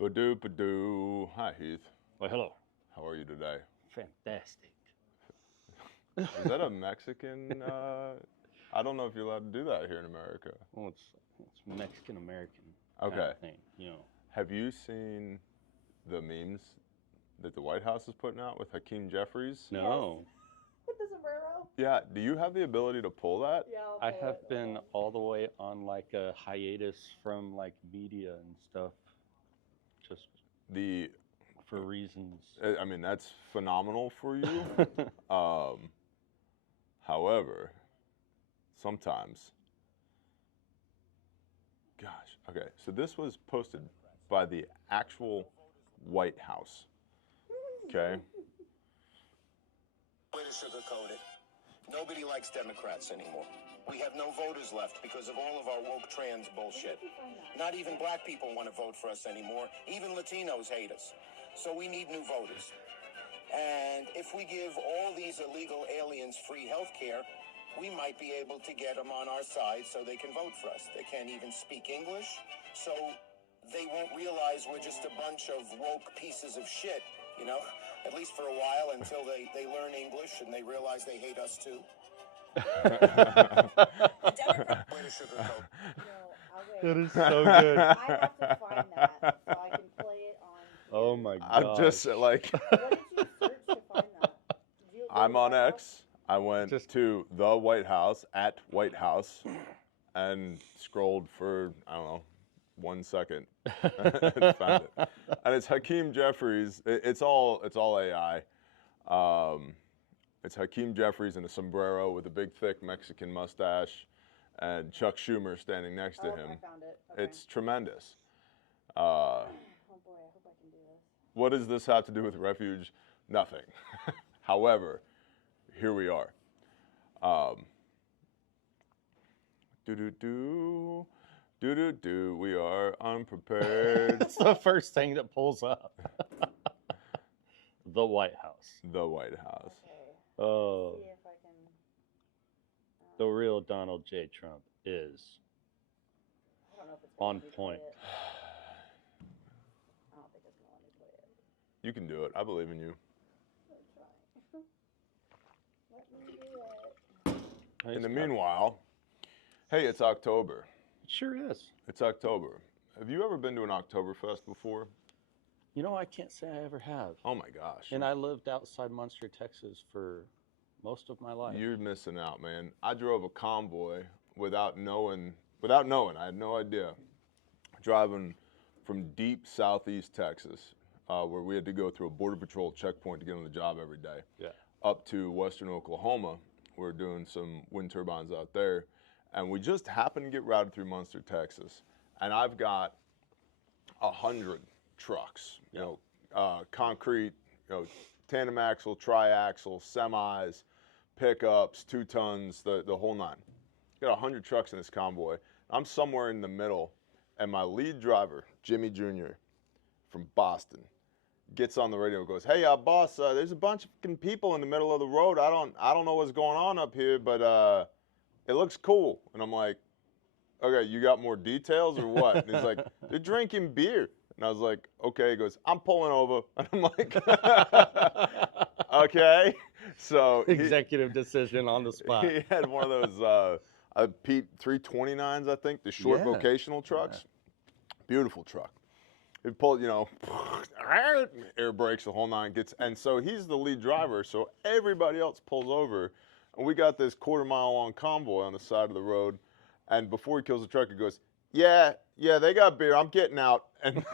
Badoo, badoo. Hi, Heath. Well, hello. How are you today? Fantastic. Is that a Mexican? I don't know if you're allowed to do that here in America. Well, it's Mexican American Okay. thing, you know. Have you seen the memes that the White House is putting out with Hakeem Jeffries? No, With the sombrero? Yeah. Do you have the ability to pull that? Yeah, I'll I pull have it. been all the way on like a hiatus from like media and stuff, just The, for reasons. I mean, that's phenomenal for you. However, sometimes, gosh, okay, so this was posted by the actual White House, okay? Way to sugarcoat it. Nobody likes Democrats anymore. We have no voters left because of all of our woke trans bullshit. Not even black people want to vote for us anymore. Even Latinos hate us. So we need new voters. And if we give all these illegal aliens free health care, we might be able to get them on our side so they can vote for us. They can't even speak English, so they won't realize we're just a bunch of woke pieces of shit, you know? At least for a while until they learn English and they realize they hate us too. Way to sugarcoat. No, That okay. is so good. I have to find that so I can play it on. Oh my god. I'm just like, What did you search to find that? Did you go I'm to on White House? X. I went Just- to the White House at White House and scrolled for, I don't know, 1 second and found it. And it's Hakeem Jeffries. It's all AI. It's Hakeem Jeffries in a sombrero with a big, thick Mexican mustache, and Chuck Schumer standing next to Oh, him. I found it. Okay. It's tremendous. Oh boy, I hope I can do this. What does this have to do with Refuge? Nothing. However, here we are. Do-do-do, do-do-do, we are unprepared. That's the first thing that pulls up. The White House. The White House. Okay. Oh, See if I can. the real Donald J. Trump is. I don't know if it's gonna On let me play point. it. I don't think it's gonna let me play it. You can do it. I believe in you. Let me try. Let me do it. In the meanwhile, hey, it's October. It sure is. It's October. Have you ever been to an Octoberfest before? You know, I can't say I ever have. Oh my gosh. And I lived outside Munster, Texas for most of my life. You're missing out, man. I drove a convoy without knowing. I had no idea. Driving from deep southeast Texas, where we had to go through a border patrol checkpoint to get on the job every day, Yeah. up to western Oklahoma. We're doing some wind turbines out there, and we just happened to get routed through Munster, Texas. And I've got 100 trucks, concrete, tandem axle, triaxle, semis, pickups, 2 tons, the whole nine. Got 100 trucks in this convoy. I'm somewhere in the middle, and my lead driver, Jimmy Jr. from Boston, gets on the radio and goes, "Hey, boss, there's a bunch of fucking people in the middle of the road. I don't know what's going on up here, but it looks cool." And I'm like, "Okay, you got more details or what?" And he's like, "They're drinking beer." And I was like, "Okay." He goes, "I'm pulling over." And I'm like, "Okay." So Executive decision on the spot. he had one of those Pete 329s, I think, the short Yeah. vocational trucks. Beautiful truck. He pulled, air brakes, the whole nine and so he's the lead driver, so everybody else pulls over, and we got this 1/4 mile long convoy on the side of the road, and before he kills the truck, he goes, yeah, they got beer, I'm getting out. And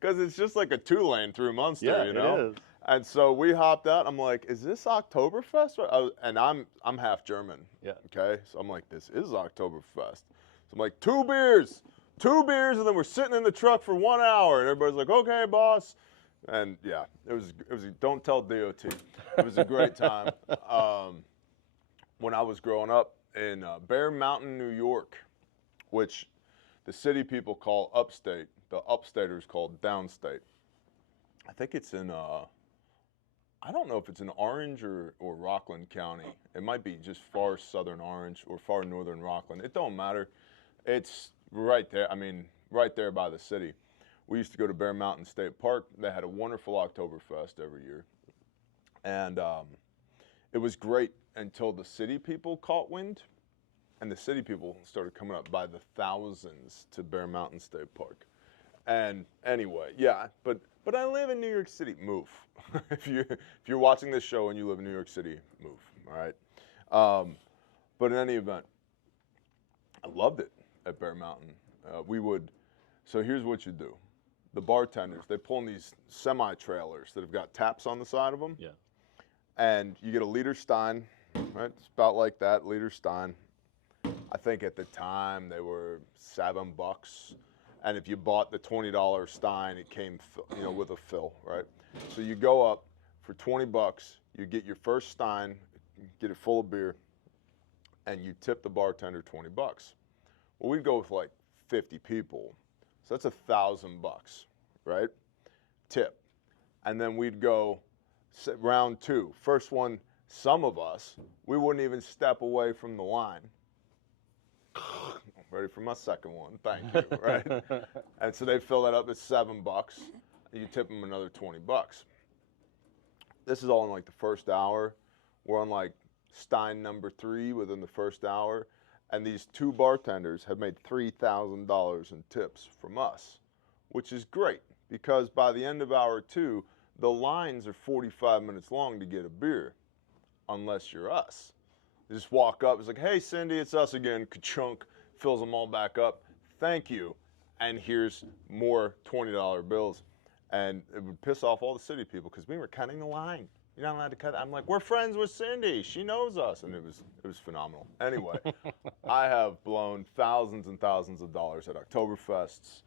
because it's just like a 2-lane through Munster, Yeah, you know? it is. And so we hopped out. I'm like, "Is this Oktoberfest?" And I'm half German. Yeah. Okay. So I'm like, "This is Oktoberfest." So I'm like, two beers, and then we're sitting in the truck for 1 hour, and everybody's like, "Okay, boss." And yeah, it was. Don't tell DOT. It was a great time. When I was growing up in Bear Mountain, New York, which the city people call upstate, the upstaters call downstate. I think it's in I don't know if it's in Orange or Rockland County. It might be just far southern Orange or far northern Rockland. It don't matter. It's right there. I mean, right there by the city. We used to go to Bear Mountain State Park. They had a wonderful Octoberfest every year. And it was great until the city people caught wind. And the city people started coming up by the thousands to Bear Mountain State Park. And anyway, yeah, but I live in New York City. Move. if you're watching this show and you live in New York City, move. All right. But in any event, I loved it at Bear Mountain. So here's what you do. The bartenders, they pull in these semi-trailers that have got taps on the side of them. Yeah. And you get a liter stein, right? It's about like that, liter stein. I think at the time they were $7. And if you bought the $20 stein, it came, with a fill, right? So you go up for $20, you get your first stein, get it full of beer, and you tip the bartender $20. Well, we'd go with like 50 people, so that's $1,000, right? Tip. And then we'd go round two. First one, some of us, we wouldn't even step away from the line. Ready for my second one, thank you, right? And so they fill that up at $7, and you tip them another $20. This is all in like the first hour. We're on like stein number 3 within the first hour, and these 2 bartenders have made $3,000 in tips from us, which is great because by the end of hour 2, the lines are 45 minutes long to get a beer, unless you're us. You just walk up, it's like, hey, Cindy, it's us again, ka-chunk, fills them all back up, thank you, and here's more $20 bills. And it would piss off all the city people because we were cutting the line. You're not allowed to cut. I'm like, we're friends with Cindy. She knows us. And it was phenomenal. Anyway, I have blown thousands and thousands of dollars at Octoberfests,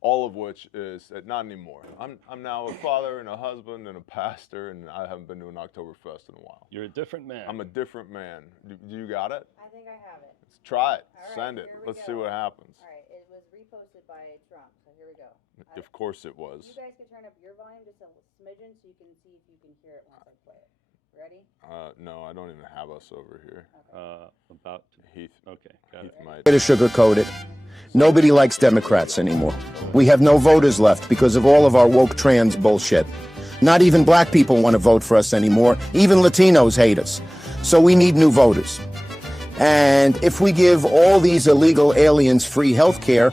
all of which is, not anymore. I'm now a father and a husband and a pastor, and I haven't been to an Oktoberfest in a while. You're a different man. I'm a different man. Do you got it? I think I have it. Let's try it. All right, Send it. here we Let's go. see what happens. All right, it was reposted by Trump, so here we go. Of course it was. You guys can turn up your volume just a smidgen so you can see if you can hear it once I play it. Ready? No, I don't even have us over here. About Heath. Okay, got Heath it. might. Way to sugarcoat it. Nobody likes Democrats anymore. We have no voters left because of all of our woke trans bullshit. Not even black people want to vote for us anymore. Even Latinos hate us. So we need new voters. And if we give all these illegal aliens free health care,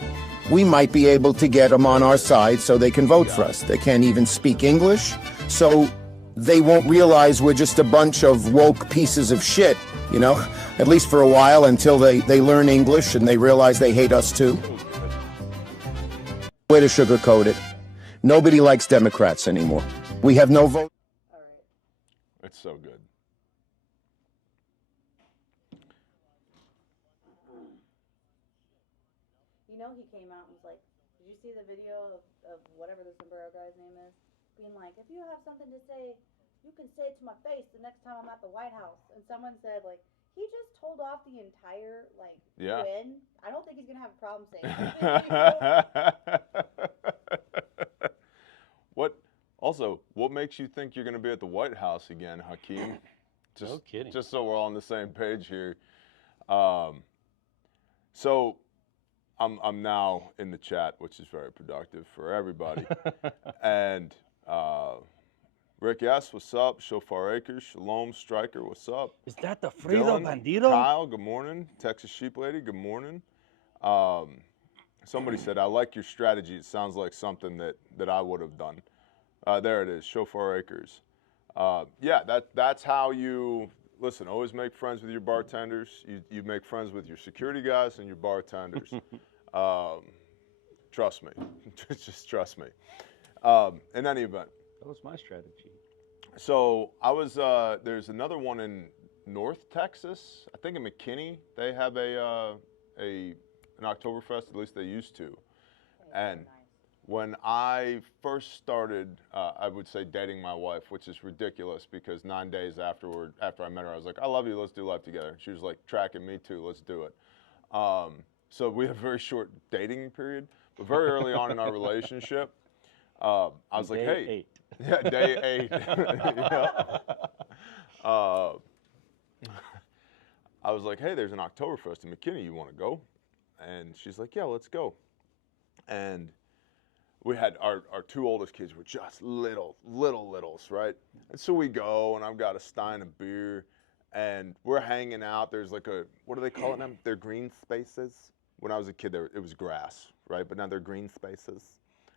we might be able to get them on our side so they can vote for us. They can't even speak English, so they won't realize we're just a bunch of woke pieces of shit, at least for a while until they learn English and they realize they hate us too. Way to sugarcoat it. Nobody likes Democrats anymore. We have no vote. All right. It's so good. He came out and was like, did you see the video of whatever the sombrero guy's name is? Being like, if you have something to say, you can say it to my face the next time I'm at the White House. And someone said, like, he just told off the entire, UN. I don't think he's going to have a problem saying that. What makes you think you're going to be at the White House again, Hakeem? No kidding. Just so we're all on the same page here. So I'm now in the chat, which is very productive for everybody. And Rick S., what's up? Shofar Acres, Shalom Striker, what's up? Is that the Frito Dylan, Bandido? Kyle, good morning. Texas Sheep Lady, good morning. Somebody said, I like your strategy. It sounds like something that I would have done. There it is, Shofar Acres. Yeah, that's how you, listen, always make friends with your bartenders. You make friends with your security guys and your bartenders. Trust me. Just trust me. In any event. That was my strategy. So I was, there's another one in North Texas, I think in McKinney. They have an Oktoberfest, at least they used to. And when I first started, I would say dating my wife, which is ridiculous because 9 days after I met her, I was like, I love you, let's do life together. She was like, tracking me too, let's do it. So we had a very short dating period, but very early on in our relationship, I was like, hey. Day 8. Yeah, day 8. Yeah. I was like, hey, there's an Oktoberfest in McKinney, you want to go? And she's like, yeah, let's go. And we had our two oldest kids were just littles, right? And so we go, and I've got a stein of beer, and we're hanging out. There's like what do they call them? They're green spaces. When I was a kid, it was grass, right? But now they're green spaces.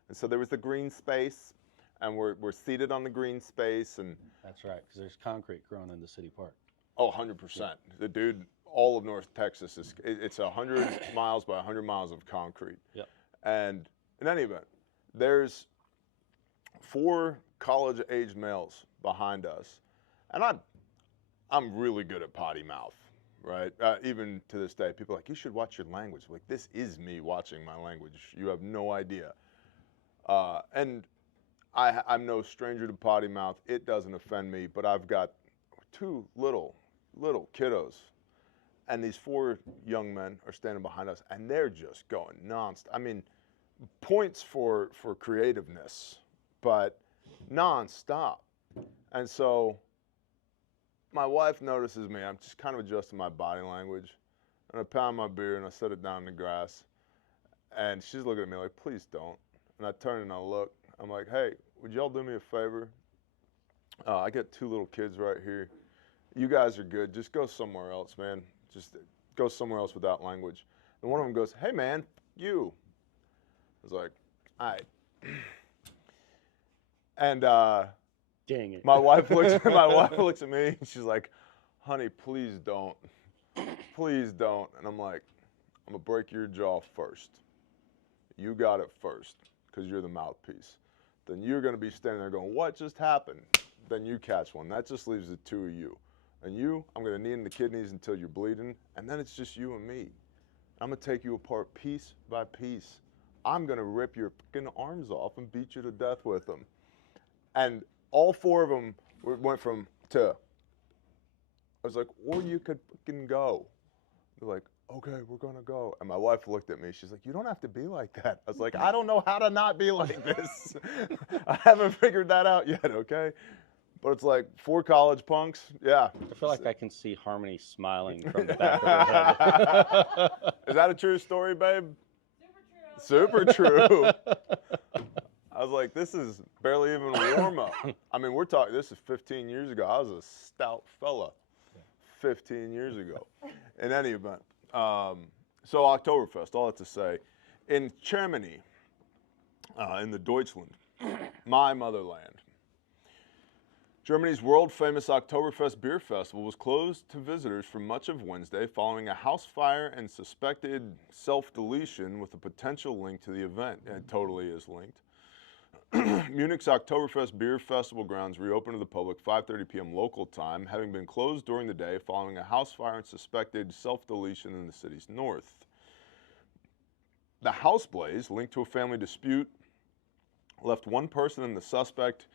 And so there was the green space, and we're seated on the green space. And That's right, because there's concrete growing in the city park. oh, 100%. The dude, all of North Texas, it's 100 miles by 100 miles of concrete. Yep. And in any event, there's 4 college-age males behind us, and I'm really good at potty mouth, right? Even to this day, people are like, you should watch your language. Like, this is me watching my language. You have no idea. And I'm no stranger to potty mouth. It doesn't offend me, but I've got 2 little kiddos, and these 4 young men are standing behind us, and they're just going nonstop. I mean, points for creativeness, but nonstop. And so my wife notices me. I'm just kind of adjusting my body language, and I pound my beer and I set it down in the grass, and she's looking at me like, please don't. And I turn and I look. I'm like, hey, would y'all do me a favor? I got 2 little kids right here. You guys are good. Just go somewhere else, man. Just go somewhere else without language. And one of them goes, hey, man, you. I was like, all right. And Dang it. my wife looks at me, and she's like, honey, please don't. Please don't. And I'm like, I'm going to break your jaw first. You got it first, because you're the mouthpiece. Then you're going to be standing there going, what just happened? Then you catch one. That just leaves the 2 of you. And you, I'm going to knee in the kidneys until you're bleeding, and then it's just you and me. I'm going to take you apart piece by piece. I'm going to rip your fucking arms off and beat you to death with them. And all 4 of them went from to. I was like, or you could fucking go. They're like, okay, we're going to go. And my wife looked at me. She's like, you don't have to be like that. I was like, I don't know how to not be like this. I haven't figured that out yet, okay? But it's like 4 college punks. Yeah. I feel like I can see Harmony smiling from the back of her head. Is that a true story, babe? Super true. I was like, this is barely even warm up. I mean, we're talking, this is 15 years ago. I was a stout fella 15 years ago. In any event, so Oktoberfest, all that to say, in Germany, in the Deutschland, my motherland, Germany's world-famous Oktoberfest beer festival was closed to visitors for much of Wednesday following a house fire and suspected self-deletion with a potential link to the event. It totally is linked. Munich's Oktoberfest beer festival grounds reopened to the public 5:30 p.m. local time, having been closed during the day following a house fire and suspected self-deletion in the city's north. The house blaze, linked to a family dispute, left 1 person and the suspect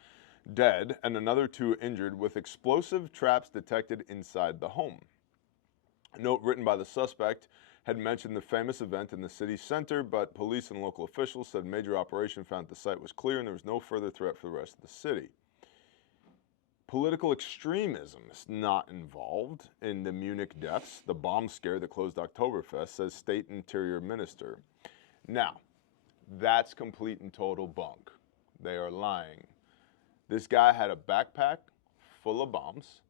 dead and another 2 injured, with explosive traps detected inside the home. A note written by the suspect had mentioned the famous event in the city center, but police and local officials said major operation found the site was clear and there was no further threat for the rest of the city. Political extremism is not involved in the Munich deaths, the bomb scare that closed Oktoberfest, says State Interior Minister. Now, that's complete and total bunk. They are lying. This guy had a backpack full of bombs,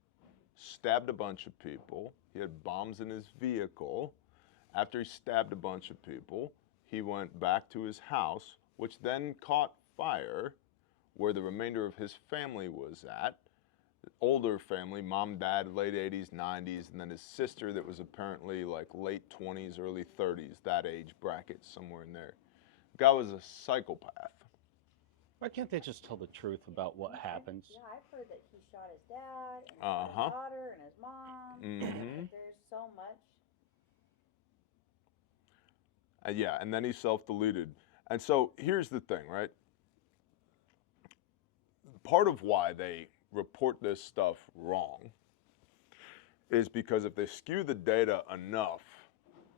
stabbed a bunch of people. He had bombs in his vehicle. After he stabbed a bunch of people, he went back to his house, which then caught fire, where the remainder of his family was at. Older family, mom, dad, late 80s, 90s, and then his sister that was apparently like late 20s, early 30s, that age bracket, somewhere in there. The guy was a psychopath. Why can't they just tell the truth about what happens? Yeah, I've heard that he shot his dad, and Uh-huh. his daughter, and his mom. Mhm. There's so much. Yeah, and then he self-deleted. And so here's the thing, right? Part of why they report this stuff wrong is because if they skew the data enough,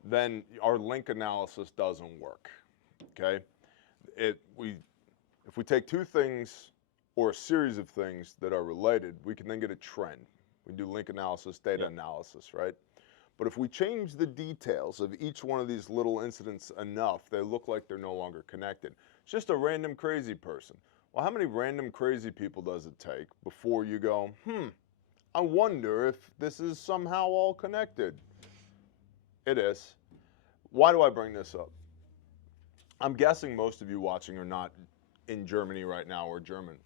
then our link analysis doesn't work, okay? If we take 2 things or a series of things that are related, we can then get a trend. We do link analysis, data analysis, right? But if we change the details of each one of these little incidents enough, they look like they're no longer connected. It's just a random crazy person. Well, how many random crazy people does it take before you go, I wonder if this is somehow all connected? It is. Why do I bring this up? I'm guessing most of you watching are not in Germany right now or German.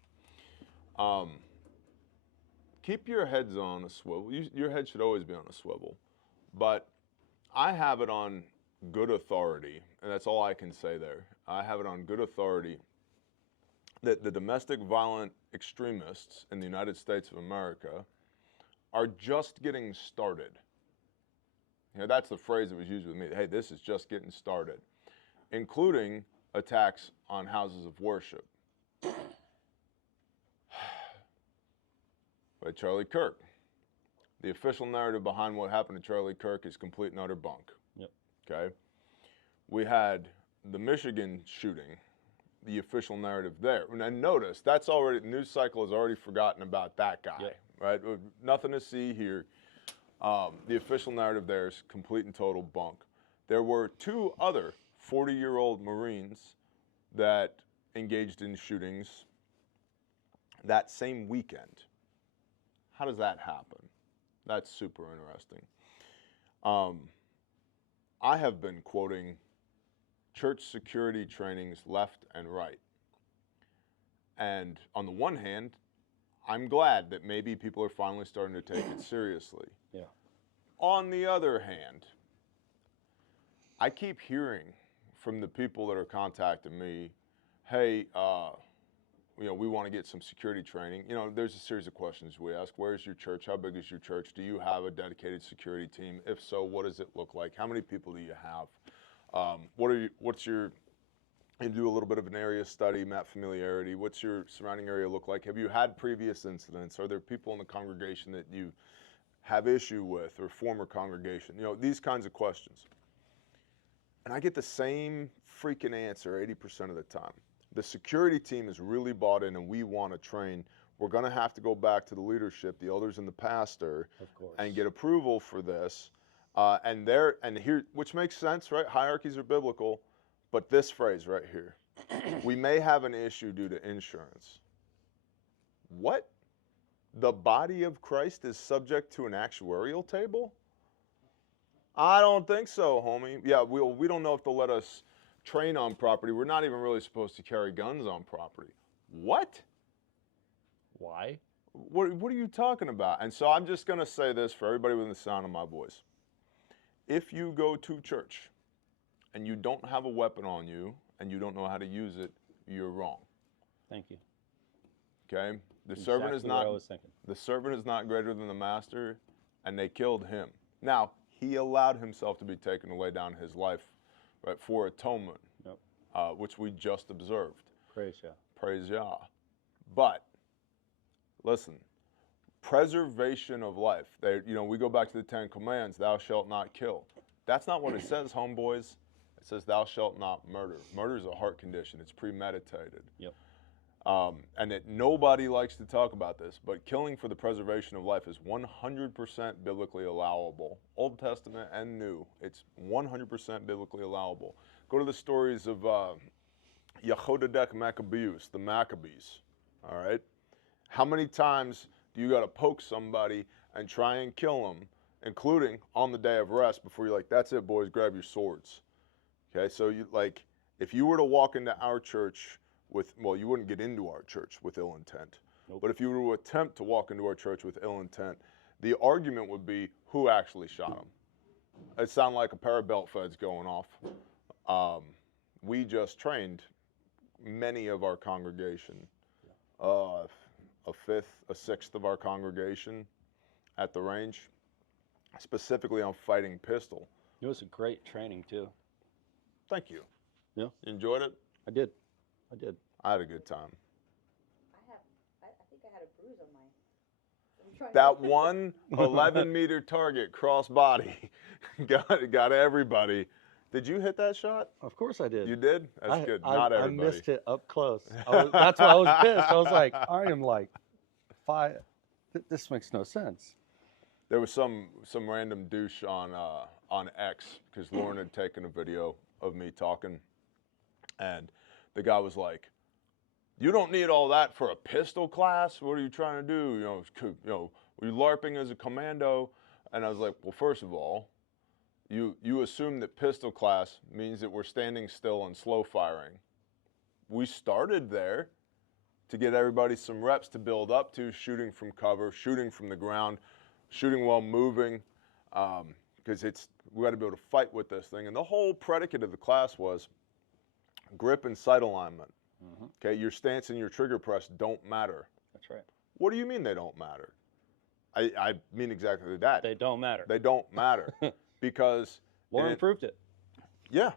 Keep your heads on a swivel. Your head should always be on a swivel. But I have it on good authority, and that's all I can say there. I have it on good authority that the domestic violent extremists in the United States of America are just getting started. You know, that's the phrase that was used with me. Hey, this is just getting started, including attacks on houses of worship. By Charlie Kirk. The official narrative behind what happened to Charlie Kirk is complete and utter bunk. Yep. Okay? We had the Michigan shooting, the official narrative there. And notice, that's already, the news cycle has already forgotten about that guy, yep. right? Nothing to see here. The official narrative there is complete and total bunk. There were 2 other 40-year-old Marines that engaged in shootings that same weekend. How does that happen? That's super interesting. I have been quoting church security trainings left and right. And on the one hand, I'm glad that maybe people are finally starting to take it seriously. Yeah. On the other hand, I keep hearing from the people that are contacting me, hey, we want to get some security training. There's a series of questions we ask. Where's your church? How big is your church? Do you have a dedicated security team? If so, what does it look like? How many people do you have? You do a little bit of an area study, map familiarity. What's your surrounding area look like? Have you had previous incidents? Are there people in the congregation that you have issue with, or former congregation? These kinds of questions. And I get the same freaking answer 80% of the time. The security team is really bought in and we want to train. We're going to have to go back to the leadership, the elders and the pastor, of course, and get approval for this. Which makes sense, right? Hierarchies are biblical, but this phrase right here, we may have an issue due to insurance. What? The body of Christ is subject to an actuarial table? I don't think so, homie. Yeah, we don't know if they'll let us train on property. We're not even really supposed to carry guns on property. What? Why? What are you talking about? And so I'm just going to say this for everybody within the sound of my voice. If you go to church and you don't have a weapon on you and you don't know how to use it, you're wrong. Thank you. Okay? The Exactly servant is what not I was thinking. The servant is not greater than the master, and they killed him. Now, he allowed himself to be taken to lay down his life, right, for atonement, yep. Which we just observed. Praise Yah. Praise Yah. But listen, preservation of life. We go back to the 10 Commands, thou shalt not kill. That's not what it says, homeboys. It says thou shalt not murder. Murder is a heart condition. It's premeditated. Yep. And that nobody likes to talk about this, but killing for the preservation of life is 100% biblically allowable. Old Testament and New, it's 100% biblically allowable. Go to the stories of Yehoiada Maccabeus, the Maccabees, all right? How many times do you got to poke somebody and try and kill them, including on the day of rest, before you're like, that's it, boys, grab your swords. Okay, so if you were to walk into our church you wouldn't get into our church with ill intent. Nope. But if you were to attempt to walk into our church with ill intent, the argument would be who actually shot him. It sounded like a pair of belt feds going off. We just trained many of our congregation, a sixth of our congregation at the range, specifically on fighting pistol. It was a great training too. Thank you. Yeah. You enjoyed it? I did. I had a good time. I think I had a bruise on my. That one 11-meter target cross body got everybody. Did you hit that shot? Of course I did. You did? That's good. Not everybody. I missed it up close. That's why I was pissed. I was like, I am like 5. This makes no sense. there was some random douche on X, because Lauren had taken a video of me talking, and the guy was like, "You don't need all that for a pistol class. What are you trying to do? Were you LARPing as a commando?" And I was like, "Well, first of all, you assume that pistol class means that we're standing still and slow firing. We started there to get everybody some reps to build up to shooting from cover, shooting from the ground, shooting while moving, because we got to be able to fight with this thing." And the whole predicate of the class was grip and sight alignment. Okay, your stance and your trigger press don't matter. That's right. What do you mean they don't matter? I mean exactly that. They don't matter. They don't matter. Because Lauren proved it. Yeah.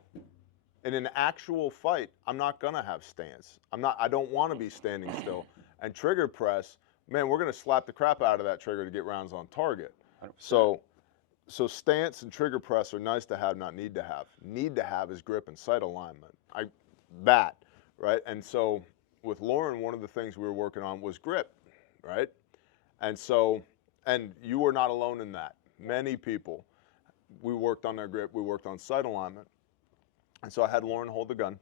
In an actual fight, I'm not gonna have stance. I don't want to be standing still. And trigger press, man, we're gonna slap the crap out of that trigger to get rounds on target. 100%. So stance and trigger press are nice to have, not need to have. Need to have is grip and sight alignment. Right? And so with Lauren, one of the things we were working on was grip, right? And you were not alone in that. Many people, we worked on their grip, we worked on sight alignment. And so I had Lauren hold the gun.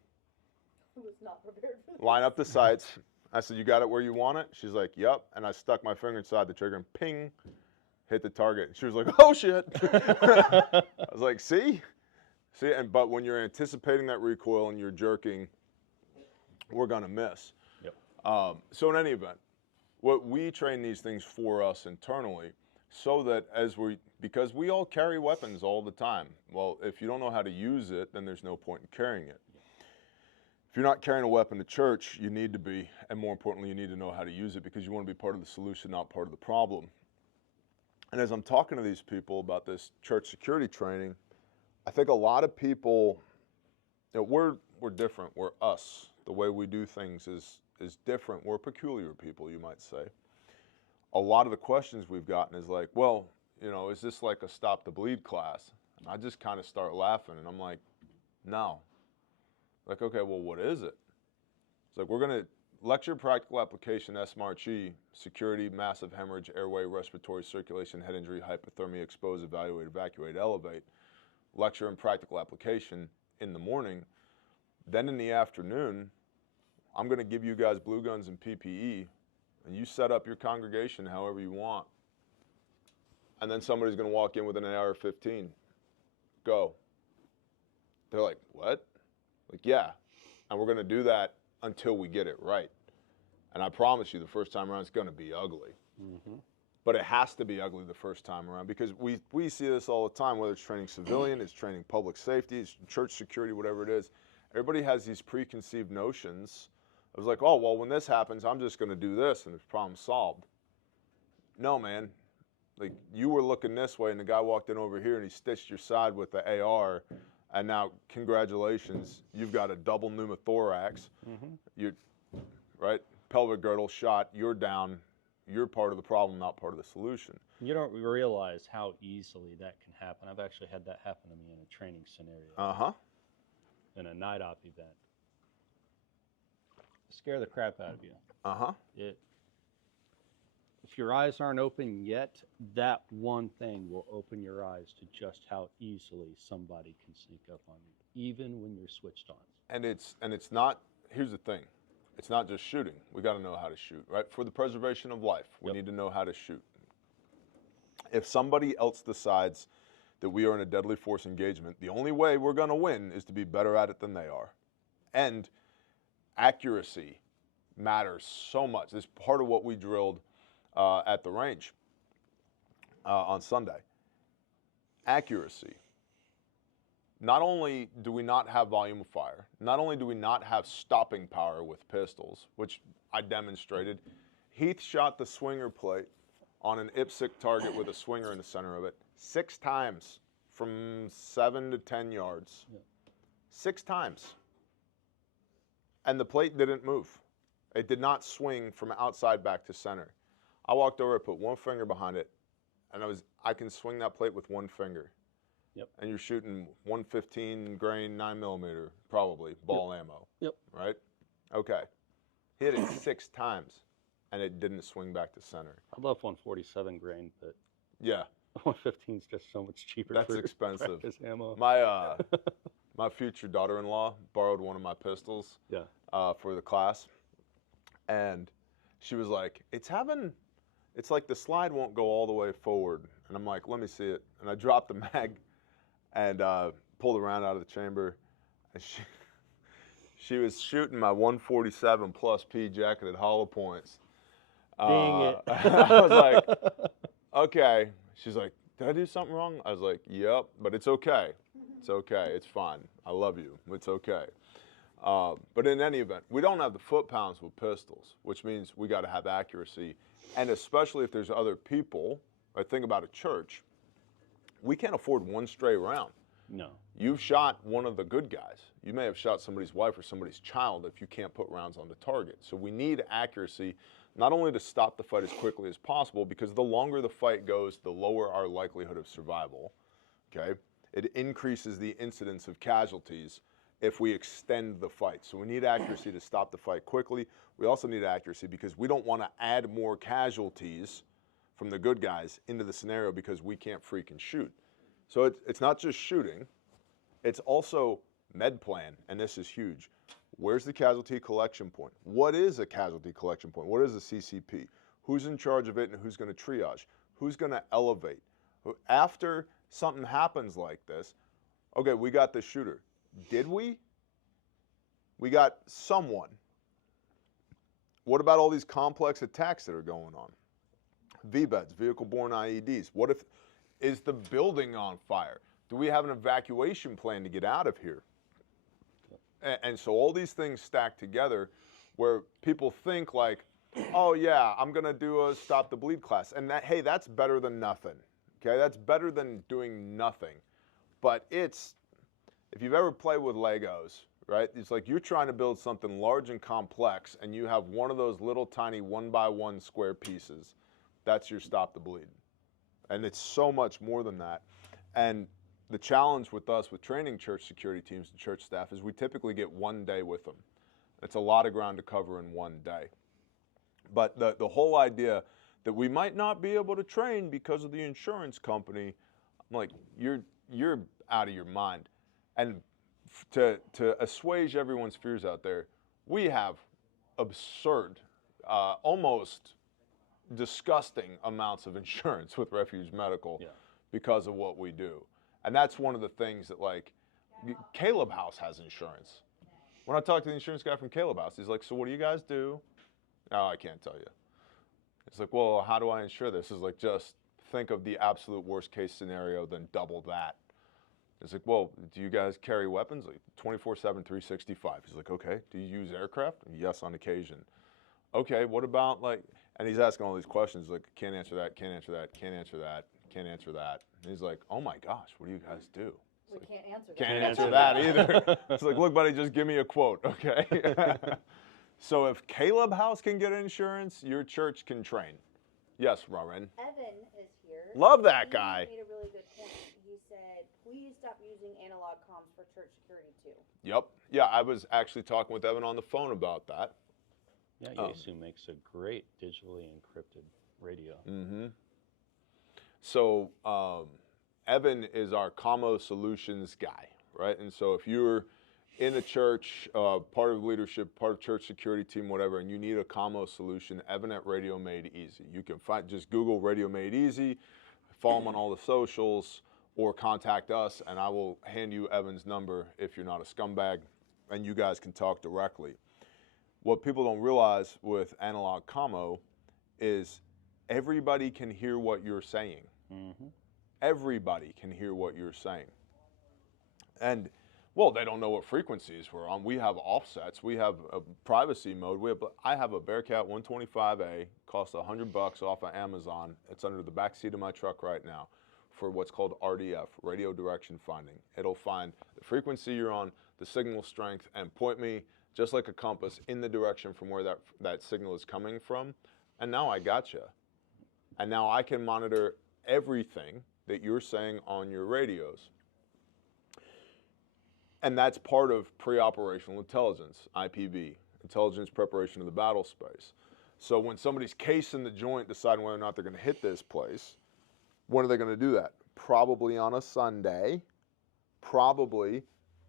I was not prepared for this. Line up the sights. I said, "You got it where you want it?" She's like, "Yep." And I stuck my finger inside the trigger and ping, hit the target. And she was like, "Oh shit." I was like, see? But when you're anticipating that recoil and you're jerking, we're gonna miss. Yep. So in any event, what we train these things for us internally, so that because we all carry weapons all the time. Well, if you don't know how to use it, then there's no point in carrying it. If you're not carrying a weapon to church, you need to be, and more importantly, you need to know how to use it, because you want to be part of the solution, not part of the problem. And as I'm talking to these people about this church security training, I think a lot of people, we're different. We're us. The way we do things is different. We're peculiar people, you might say. A lot of the questions we've gotten is like, well, is this like a stop the bleed class? And I just kind of start laughing, and I'm like, no. Like, okay, well, what is it? It's like, we're going to lecture practical application, SMART-G, security, massive hemorrhage, airway, respiratory, circulation, head injury, hypothermia, expose, evaluate, evacuate, elevate. Lecture and practical application in the morning. Then in the afternoon, I'm going to give you guys blue guns and PPE, and you set up your congregation however you want. And then somebody's going to walk in within an hour 15. Go. They're like, what? Like, yeah. And we're going to do that until we get it right. And I promise you, the first time around, it's going to be ugly. Mm-hmm. But it has to be ugly the first time around, because we see this all the time, whether it's training civilian, it's training public safety, it's church security, whatever it is. Everybody has these preconceived notions. I was like, oh, well, when this happens, I'm just going to do this, and the problem's solved. No, man. Like, you were looking this way, and the guy walked in over here, and he stitched your side with the AR, and now, congratulations, you've got a double pneumothorax. You're, right? Pelvic girdle shot, you're down. You're part of the problem, not part of the solution. You don't realize how easily that can happen. I've actually had that happen to me in a training scenario. In a night op event. Scare the crap out of you. If your eyes aren't open yet, that one thing will open your eyes to just how easily somebody can sneak up on you, even when you're switched on. And it's not, here's the thing, it's not just shooting. We got to know how to shoot, right? For the preservation of life, we need to know how to shoot. If somebody else decides that we are in a deadly force engagement, the only way we're going to win is to be better at it than they are. And accuracy matters so much. This is part of what we drilled at the range on Sunday. Accuracy. Not only do we not have volume of fire, not only do we not have stopping power with pistols, which I demonstrated. Heath shot the swinger plate on an IPSC target with a swinger in the center of it 6 times from 7 to 10 yards. 6 times. And the plate didn't move. It did not swing from outside back to center. I walked over, put one finger behind it, and I can swing that plate with one finger. And you're shooting 115 grain 9mm, probably, ball ammo. Right? Okay. Hit it 6 times, and it didn't swing back to center. I love 147 grain, but yeah. .15 is just so much cheaper. That's for expensive. practice ammo. My my future daughter-in-law borrowed one of my pistols Yeah. for the class, and she was like, it's like the slide won't go all the way forward. And I'm like, let me see it. And I dropped the mag and pulled the round out of the chamber. And she was shooting my 147 plus P jacketed hollow points. Dang it. I was like, okay. She's like, did I do something wrong? I was like, yep, but it's okay. It's okay. It's fine. I love you. It's okay. But in any event, we don't have the foot-pounds with pistols, which means we got to have accuracy. And especially if there's other people, I think about a church, we can't afford one stray round. No. You've shot one of the good guys. You may have shot somebody's wife or somebody's child if you can't put rounds on the target. So we need accuracy, not only to stop the fight as quickly as possible, because the longer the fight goes, the lower our likelihood of survival, okay? It increases the incidence of casualties if we extend the fight. So we need accuracy to stop the fight quickly. We also need accuracy because we don't want to add more casualties from the good guys into the scenario because we can't freaking shoot. So it's not just shooting, it's also med plan, and this is huge. Where's the casualty collection point? What is a casualty collection point? What is a CCP? Who's in charge of it and who's going to triage? Who's going to elevate? After something happens like this, okay, we got the shooter. Did we? We got someone. What about all these complex attacks that are going on? VBEDs, vehicle-borne IEDs. What if, is the building on fire? Do we have an evacuation plan to get out of here? And so all these things stack together where people think like, oh yeah, I'm gonna do a stop the bleed class. And that, hey, that's better than nothing. Okay, that's better than doing nothing. But it's, if you've ever played with Legos, right? It's like you're trying to build something large and complex and you have one of those little tiny 1x1 square pieces. That's your stop the bleed. And it's so much more than that. And the challenge with us with training church security teams and church staff is we typically get 1 day with them. It's a lot of ground to cover in 1 day. But the whole idea that we might not be able to train because of the insurance company, I'm like, you're out of your mind. And to assuage everyone's fears out there, we have absurd, almost disgusting amounts of insurance with Refuge Medical because of what we do. And that's one of the things that, like, Caleb House has insurance. When I talked to the insurance guy from Caleb House, he's like, so what do you guys do? Oh, I can't tell you. It's like, well, how do I insure this? It's like, just think of the absolute worst case scenario, then double that. It's like, well, do you guys carry weapons? Like 24/7, 365. He's like, okay. Do you use aircraft? Yes, on occasion. Okay, what about like, and he's asking all these questions, like, can't answer that, can't answer that, can't answer that, can't answer that. And he's like, oh my gosh, what do you guys do? We can't answer that. Can't answer that either. It's like, look, buddy, just give me a quote, okay? So if Caleb House can get insurance, your church can train. Yes, Rowan. Evan is here. Love that guy. He made a really good point. He said, please stop using analog comms for church security too. Yep. Yeah, I was actually talking with Evan on the phone about that. Yeah, Yaesu makes a great digitally encrypted radio. Mm-hmm. So Evan is our commo solutions guy, right? And so if you're in a church, part of leadership, part of church security team, whatever, and you need a commo solution, Evan at Radio Made Easy. You can find, just Google Radio Made Easy, follow him on all the socials, or contact us, and I will hand you Evan's number if you're not a scumbag, and you guys can talk directly. What people don't realize with analog commo is everybody can hear what you're saying. Mm-hmm. Everybody can hear what you're saying. And, well, they don't know what frequencies we're on. We have offsets. We have a privacy mode. I have a Bearcat 125A, costs $100 off of Amazon. It's under the back seat of my truck right now for what's called RDF, radio direction finding. It'll find the frequency you're on, the signal strength, and point me, just like a compass, in the direction from where that signal is coming from. And now I gotcha. And now I can monitor everything that you're saying on your radios. And that's part of pre-operational intelligence, IPB, intelligence preparation of the battle space. So when somebody's casing the joint, deciding whether or not they're going to hit this place, When are they going to do that? Probably on a Sunday. Probably,